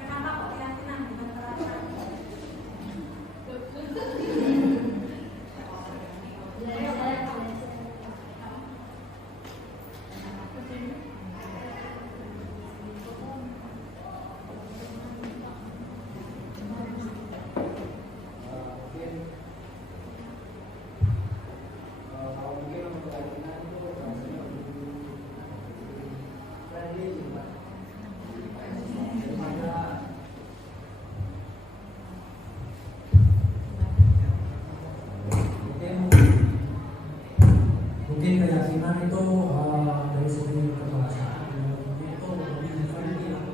kenapa kok keyakinan bukan peraturan? Mungkin keyakinan itu dari segi kekuasaan itu lebih friendly lah.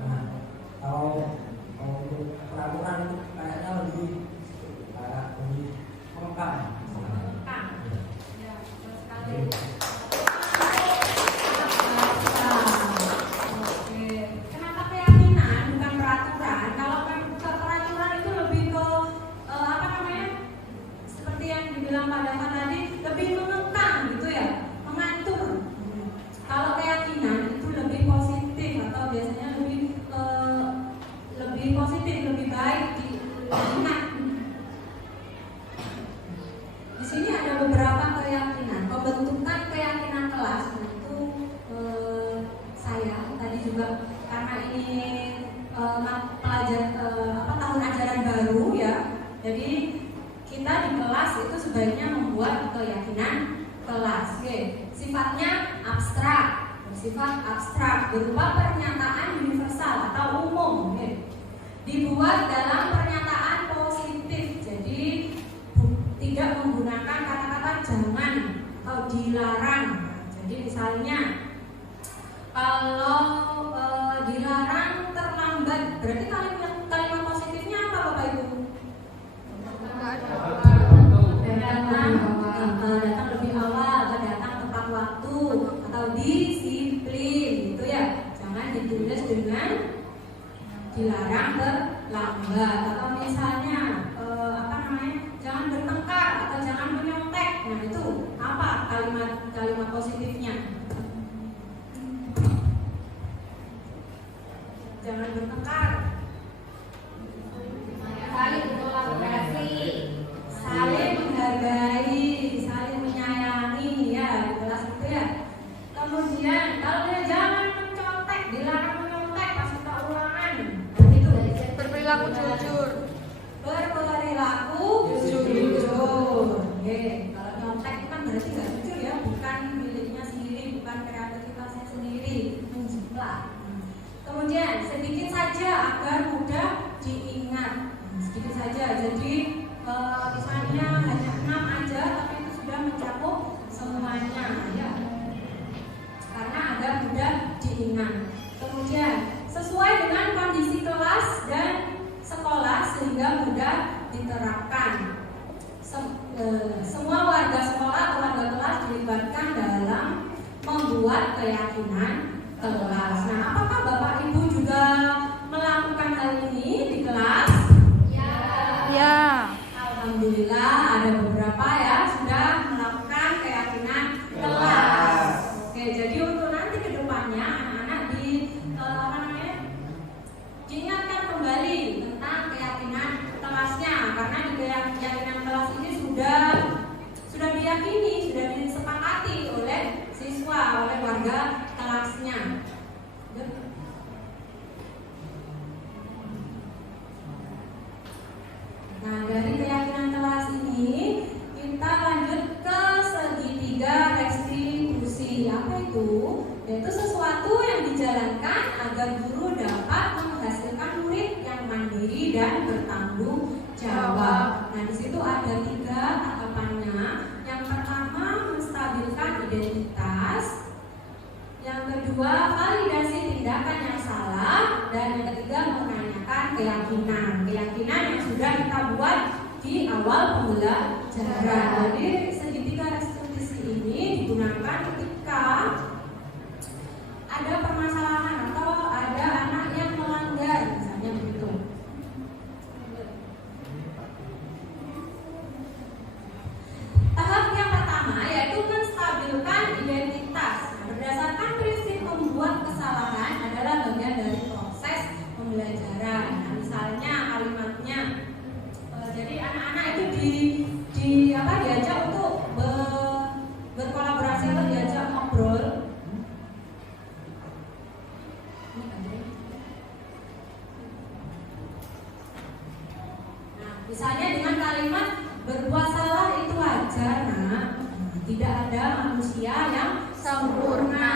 Nah, kalau untuk peraturan itu kayaknya lebih mengekang. Ya, betul sekali. Oke. Kenapa keyakinan bukan peraturan? Kalau peraturan itu lebih ke apa namanya? Seperti yang dibilang Pak Dava tadi, lebih mengekang gitu ya, mengatur. Kalau keyakinan itu lebih positif atau biasanya lebih positif, lebih baik diingat. Di sini tahun ajaran baru ya. Jadi kita di kelas itu sebaiknya membuat keyakinan kelas. Oke. Sifatnya abstrak, bersifat abstrak berupa pernyataan universal atau umum. Oke. Dibuat dalam pernyataan positif. Jadi tidak menggunakan kata-kata jangan atau dilarang. Jadi misalnya kalau dilarang terlambat, berarti kalimat positifnya apa Bapak Ibu? Datang lebih awal, atau datang tepat waktu, atau disiplin, gitu ya. Jangan ditulis dengan dilarang terlambat, atau misalnya jangan bertengkar atau jangan menyontek. Nah itu apa kalimat positifnya? Jangan bertengkar, Saling berkolaborasi. saling menghargai, saling menyayangi ya di kelas itu ya. Kemudian kalau dia jangan mencontek, dilarang menyontek pas kita ulangan. Nah itu Berperilaku jujur. berperilaku jujur. Oke, kalau nyontek itu kan berarti nggak jujur ya, bukan miliknya sendiri, bukan kreativitasnya sendiri, menjiplak. Kemudian sedikit saja agar mudah diingat. Sedikit saja. Jadi misalnya hanya 6 aja, tapi itu sudah mencakup semuanya ya. Karena agar mudah diingat. Kemudian sesuai dengan kondisi kelas dan sekolah sehingga mudah diterapkan. Semua warga sekolah atau warga kelas dilibatkan dalam membuat keyakinan kelas. Nah, apakah Bapak Ibu juga melakukan hal ini di kelas? Ya. Alhamdulillah ada beberapa ya sudah melakukan keyakinan kelas. Oke, jadi untuk nanti ke depannya anak-anak diingatkan kembali tentang keyakinan kelasnya, karena di keyakinan kelas ini sudah diyakini, sudah disepakati oleh siswa, oleh warga kelasnya. Nah, dari keyakinan kelas ini kita lanjut ke segitiga restitusi. Apa itu? Yaitu sesuatu yang dijalankan agar guru dapat menghasilkan murid yang mandiri dan bertanggung jawab. Nah, di situ ada 3 tatapannya. Yang pertama, menstabilkan identitas. Yang kedua, validasi tindakan yang salah. Dan yang ketiga, menanyakan keyakinan yang sudah kita buat di awal pembelajaran. Jadi segitiga restitusi ini digunakan ketika ada permasalahan atau ada anak yang melanggar, misalnya begitu. Tahap yang pertama yaitu menstabilkan identitas. Nah, berdasarkan prinsip membuat kesalahan adalah bagian dari proses pembelajaran. Nah, misalnya kalimatnya, jadi anak-anak itu diajak untuk berkolaborasi atau diajak ngobrol. Nah, misalnya dengan kalimat berbuat salah itu wajar, nak. Tidak ada manusia yang sempurna.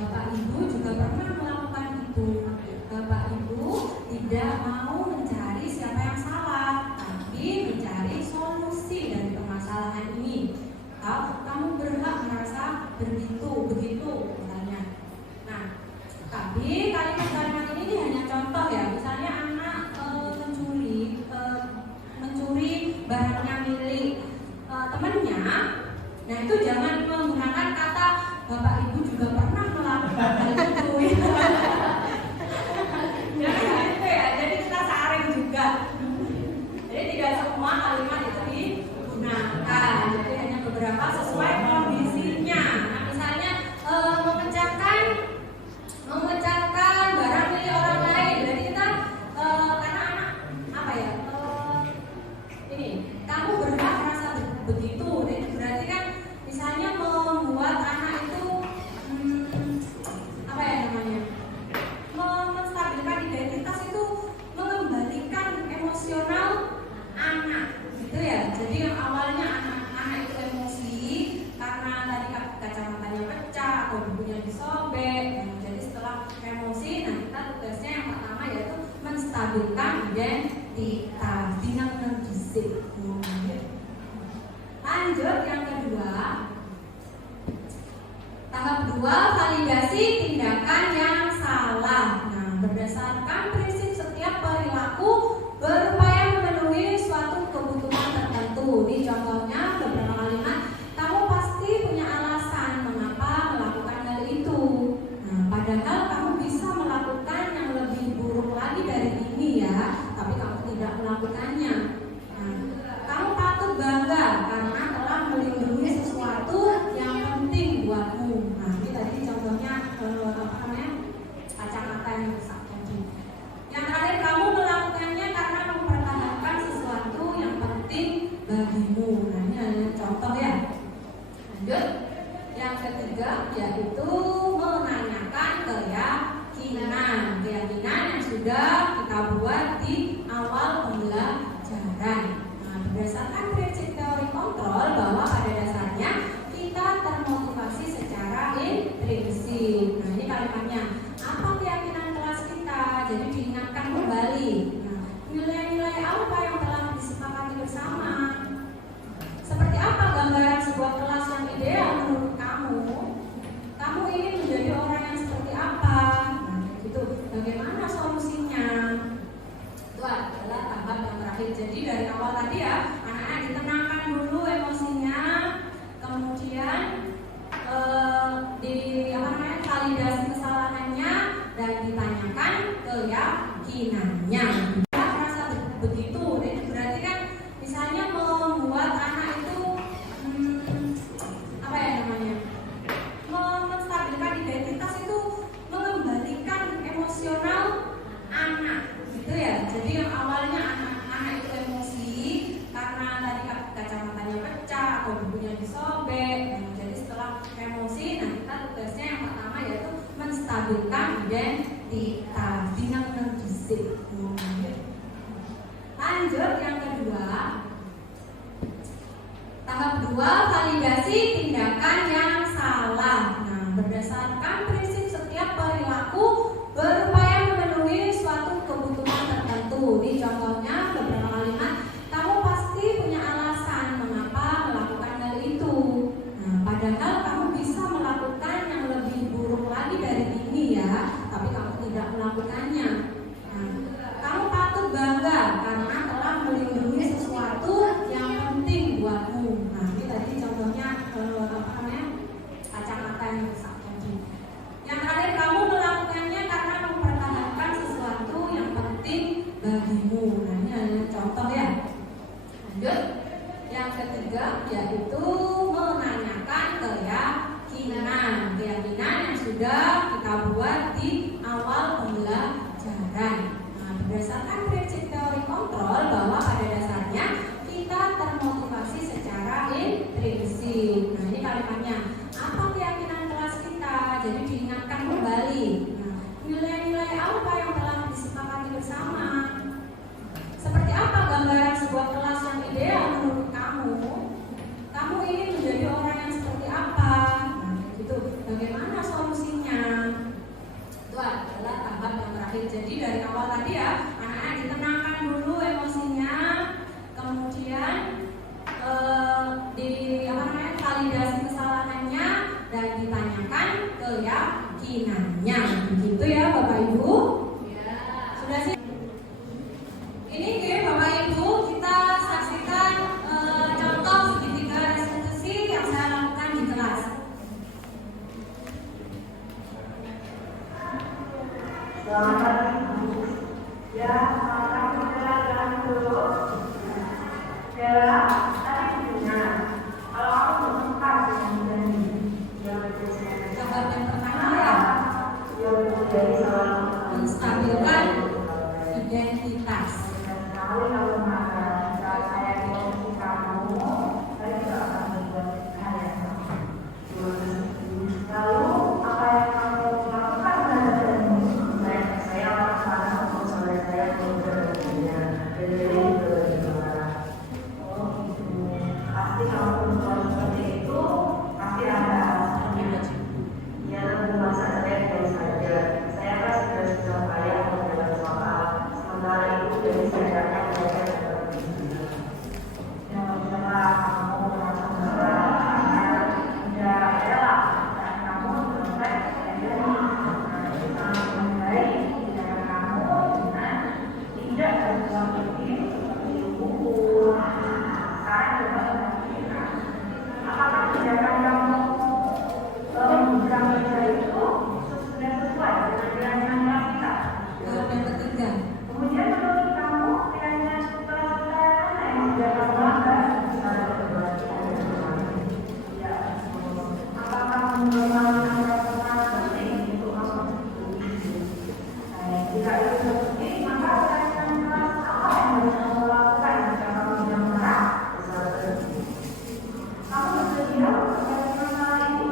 Bapak Ibu juga pernah melakukan itu. Bapak Ibu tidak mau mencari siapa yang salah, tapi mencari solusi dari permasalahan ini. Kamu berhak merasa begitu misalnya. Nah, tapi kalimat-kalimat ini hanya contoh ya. Misalnya anak mencuri barangnya milik temannya. Nah, itu jangan menggunakan kata Bapak Ibu juga pernah melakukan hal itu. Jangan gitu ya. Jadi kita saring juga. Jadi tidak semua kalimat itu digunakan. Jadi hanya beberapa sesuai kondisinya. Nah, misalnya memecahkan barang milik orang lain. Berarti kita karena anak ini kamu berhak merasa begitu. Jadi berarti kan misalnya membuat anak itu Lanjut yang kedua. Tahap 2, validasi tindakan yang salah. Nah, berdasarkan prinsip setiap perilaku berupaya memenuhi suatu kebutuhan tertentu. Ini contohnya beberapa kalimat. Kamu pasti punya alasan mengapa melakukan hal itu. Nah, padahal kamu bisa melakukan yang lebih buruk lagi dari ini ya, tapi kamu tidak melakukannya. Nah, kamu patut bangga karena telah melindungi sesuatu yang penting buatmu. Nah, ini tadi contohnya kacamata yang rusak tadi. Yang terakhir, kamu melakukannya karena mempertahankan sesuatu yang penting bagimu. Nah, ini adalah contoh ya. Lanjut. Yang ketiga yaitu menanyakan keyakinan yang sudah kita buat di awal pembelajaran. Nah, berdasarkan prinsip teori kontrol bahwa pada dasarnya kita termotivasi secara intrinsik. Nah, ini kalimatnya. Apa keyakinan kelas kita? Jadi diingatkan kembali. Nah, nilai-nilai apa yang telah disepakati bersama? Seperti apa gambaran sebuah kelas yang ideal menurut kamu? Kamu ingin menjadi orang yang seperti apa? Nah, gitu. Bagaimana solusinya? Itu adalah tahap yang terakhir. Jadi dari awal tadi ya, anak-anak ditenangkan dulu emosinya, kemudian validasi kesalahannya dan ditanyakan keyakinannya. Dia merasa begitu, itu berarti kan misalnya membuat anak itu menstabilkan identitas itu mengembalikan emosional anak, gitu ya. Jadi yang awalnya anak-anak itu emosi karena tadi kacamatanya pecah atau bukunya disobek. Nah, jadi setelah emosi, nah kita tugasnya yang pertama yaitu menstabilkan identitas dengan mendisik. Lanjut yang kedua. Tahap 2, validasi tindakan yang salah. Nah, berdasarkan prinsip setiap perilaku berupaya memenuhi suatu kebutuhan tertentu. Ini contohnya beberapa kalimat. Kamu pasti punya alasan mengapa melakukan hal itu. Nah, padahal kamu bisa melakukan yang lebih buruk lagi dari ini ya, tapi kamu tidak melakukannya. Nah, kamu patut bangga karena telah melindungi sesuatu yang penting buatmu. Nah, ini tadi contohnya kacamata yang rusak tadi. Yang terakhir, kamu melakukannya karena mempertahankan sesuatu yang penting bagimu. Nah, ini adalah contoh ya. Lanjut. Yang ketiga yaitu menanyakan keyakinan yang sudah kita buat di awal pembelajaran. Nah, berdasarkan prinsip teori kontrol bahwa pada dasarnya kita termotivasi secara intrinsik. Nah, ini kalimatnya. Apa keyakinan kelas kita? Jadi diingatkan kembali. Nah, nilai-nilai apa yang telah disepakati bersama? Seperti apa gambaran sebuah kelas yang ideal menurut kamu? Kamu ingin menjadi orang yang seperti apa? Nah, gitu. Bagaimana solusinya? Itu adalah tahap yang terakhir. Jadi dari awal tadi ya, anak-anak ditenangkan dulu emosinya, kemudian validasi kesalahannya dan ditanyakan keyakinannya. Begitu ya Bapak Ibu? Ya. Sudah sih? Ini Bapak Ibu, kita saksikan contoh segitiga restitusi yang saya lakukan di kelas. Selamat pagi Bu. Ya, makan pelajaran dulu. Ya, tadi punya. Kalau aku sempat dengan ini, yang Gambar yang pertama ya. yang menjadi salah ajarkan kamu membuka meja itu sudah sesuai dengan nilai kita. Yang ketiga. Kemudian menurut kamu nilainya setelah selesai mana yang sudah kamu lakukan? Ya, apakah merupakan pertanyaan penting untuk kamu? Jika itu terbukti, maka pertanyaan kelas apa yang harus kamu lakukan jika kamu sedang marah? Kamu bersedia menghadapi masalah ini?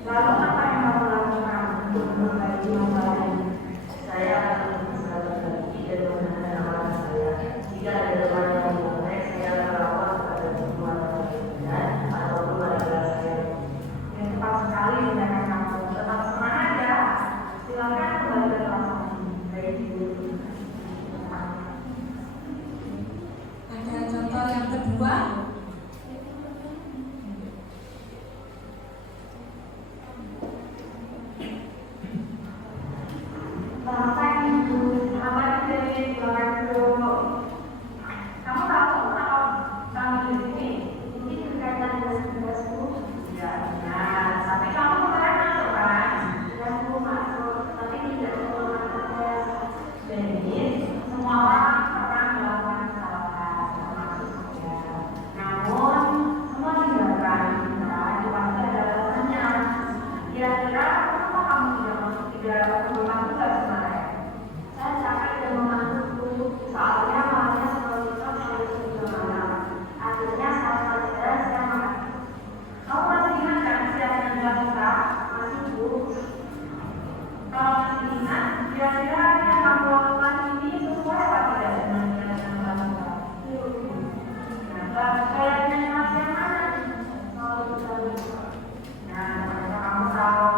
Lalu apa yang kamu lakukan untuk memperbaiki masalah ini? Saya akan berusaha berbagi dan mengenal orang saya. Jika ada teman yang boleh, saya melapor kepada keluarga saya atau keluarga saya. Yang tepat sekali tindakan kamu. Tetap semangat ya. Silakan kembali ke kelas lagi. Baik dulu. Ada contoh yang kedua. Selamat Ibu, selamat dari Bapak Guru. Kamu tahu kalau kami di sini mungkin berkaitan dengan tugasku? Tidak benar. Tapi kamu kemarin masuk kan? Tugasku masuk, tapi tidak semua tugas. Jadi semua orang pernah melakukan kesalahan, termasuk saya. Namun semua tindakan kita pasti ada alasannya. Kira-kira kenapa kamu tidak melakukan tugas kemarin? Saya capek dan mengantukku, soalnya malamnya sekolah itu sampai 7 malam. Akhirnya saya makan. Kamu masih ingat kan siapa yang kita? Masih Bu? Kalau masih ingat, kira-kira yang kamu lakukan ini sesuai apa tidak dengan yang kamu lakukan? Nah, kayaknya kelas yang mana? Kalau kita lupa. Nah, ternyata kamu tahu.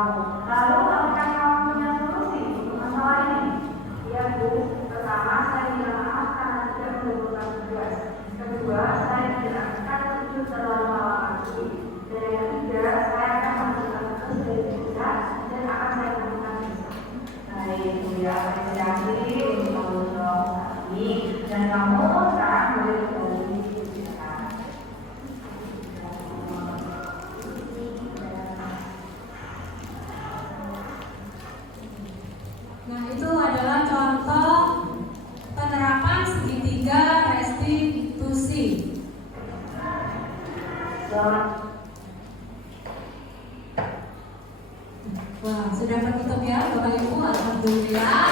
Lalu apakah kamu punya solusi untuk masalah ini? Iya Bu, pertama saya minta maaf karena tidak mendapatkan tugas. Kedua, saya tidak akan tidur terlalu malam lagi. Dan yang ketiga, saya akan melakukan tugas dari kita dan akan saya lakukan besok. Baik Bu ya, apresiasi untuk tanggung jawab kami dan kamu sekarang boleh kembali silakan. Nah, itu adalah contoh penerapan segitiga restitusi. Wah, sudah tertutup ya Bapak Ibu, alhamdulillah.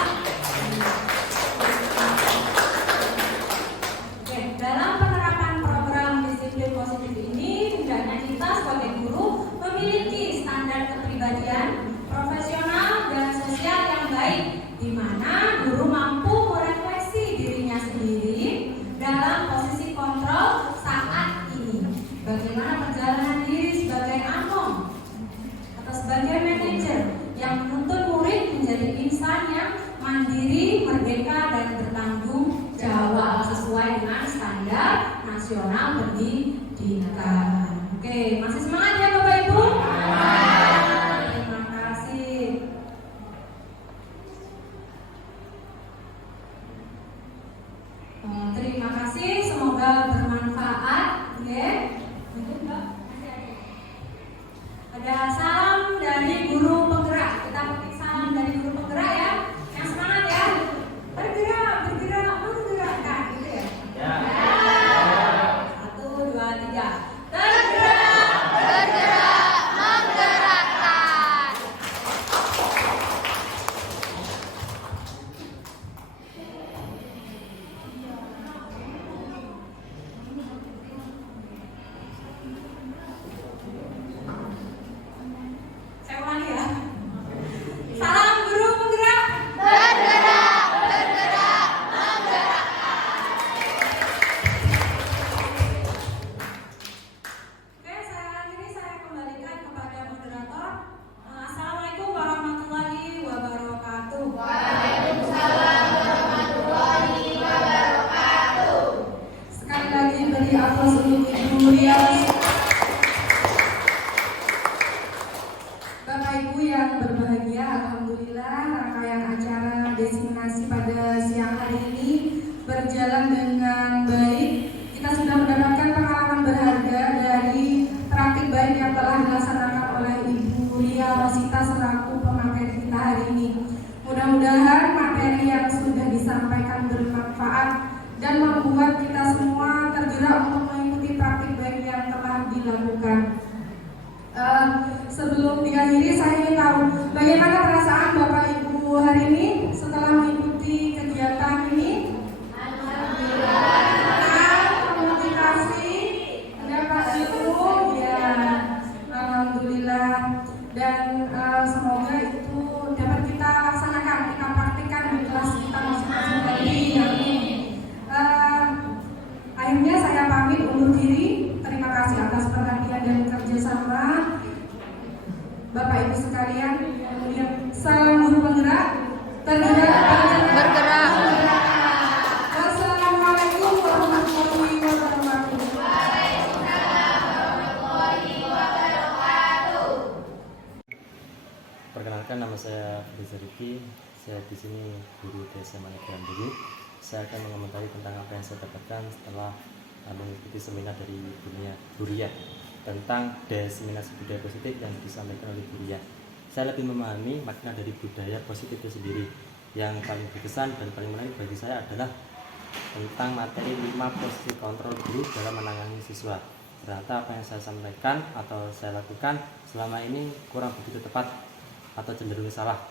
Oke, dalam penerapan program disiplin positif ini, hendaknya kita sebagai guru memiliki standar kepribadian profesional dan sosial yang baik, di mana guru mampu merefleksi dirinya sendiri dalam posisi kontrol saat ini. Bagaimana perjalanan diri sebagai anom atau sebagai manajer yang menuntun murid menjadi insan yang mandiri, merdeka, dan bertanggung jawab sesuai dengan standar nasional pendidikan. Oke, masih semangat ya Bapak Ibu? Terima kasih. Terima kasih, semoga bermanfaat. Oke, mungkin Mbak ada salam dari guru penggerak. Kita petik salam dari guru penggerak ya. Yang semangat ya. Bergerak, bergerak, menggerakkan gitu ya. Ya. 1, 2, 3. Bergerak, bergerak, menggerakkan. Saya ulangi ya. Salam guru penggerak. Bergerak, bergerak, menggerakkan. Oke, saya kembalikan kepada moderator. Assalamualaikum warahmatullahi wabarakatuh. Waalaikumsalam warahmatullahi wabarakatuh. Sekali lagi beri aplaus untuk Ibu Rias. Bapak Ibu yang berbahagia, alhamdulillah rangkaian acara diseminasi pada siang hari ini berjalan dengan baik. Kita sudah mendapatkan pengalaman berharga berdiri. Terima kasih atas perhatian dan kerjasama Bapak Ibu sekalian. Kemudian salam guru penggerak, bergerak. Wassalamualaikum warahmatullahi wabarakatuh. Perkenalkan, nama saya Reza Riki. Saya di sini guru di SMA Negeri Ambulu. Saya akan mengomentari tentang apa yang saya dapatkan setelah mengikuti seminar dari Buria tentang diseminasi budaya positif yang disampaikan oleh Buria. Saya lebih memahami makna dari budaya positif itu sendiri. Yang paling berkesan dan paling menarik bagi saya adalah tentang materi 5 posisi kontrol guru dalam menangani siswa. Ternyata apa yang saya sampaikan atau saya lakukan selama ini kurang begitu tepat atau cenderung salah.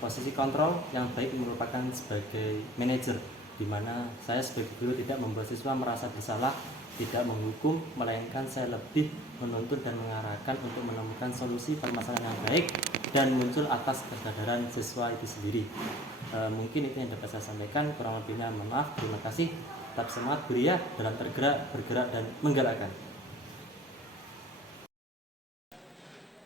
Posisi kontrol yang baik merupakan sebagai manajer, di mana saya sebagai guru tidak membuat siswa merasa bersalah, tidak menghukum, melainkan saya lebih menuntun dan mengarahkan untuk menemukan solusi permasalahan yang baik dan muncul atas kesadaran siswa itu sendiri. Mungkin itu yang dapat saya sampaikan, kurang lebihnya mohon maaf. Terima kasih. Tetap semangat Buria dalam tergerak, bergerak, dan menggerakkan.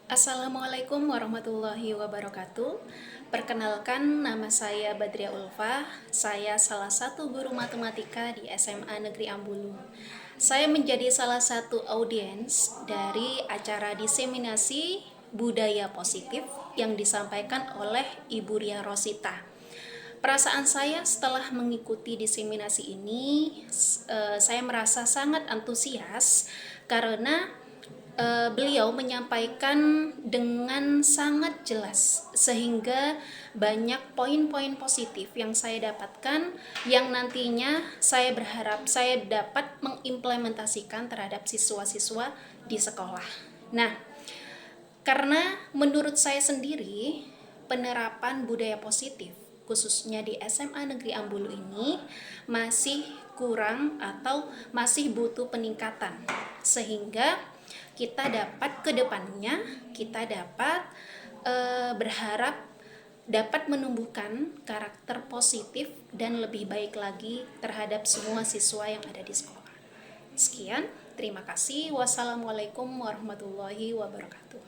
Assalamualaikum warahmatullahi wabarakatuh. Perkenalkan, nama saya Badria Ulfa. Saya salah satu guru matematika di SMA Negeri Ambulu. Saya menjadi salah satu audiens dari acara diseminasi budaya positif yang disampaikan oleh Ibu Ria Rosita. Perasaan saya setelah mengikuti diseminasi ini, saya merasa sangat antusias karena beliau menyampaikan dengan sangat jelas sehingga banyak poin-poin positif yang saya dapatkan yang nantinya saya berharap saya dapat mengimplementasikan terhadap siswa-siswa di sekolah. Nah, karena menurut saya sendiri penerapan budaya positif khususnya di SMA Negeri Ambulu ini masih kurang atau masih butuh peningkatan, sehingga kita dapat ke depannya kita dapat berharap dapat menumbuhkan karakter positif dan lebih baik lagi terhadap semua siswa yang ada di sekolah. Sekian, terima kasih. Wassalamualaikum warahmatullahi wabarakatuh.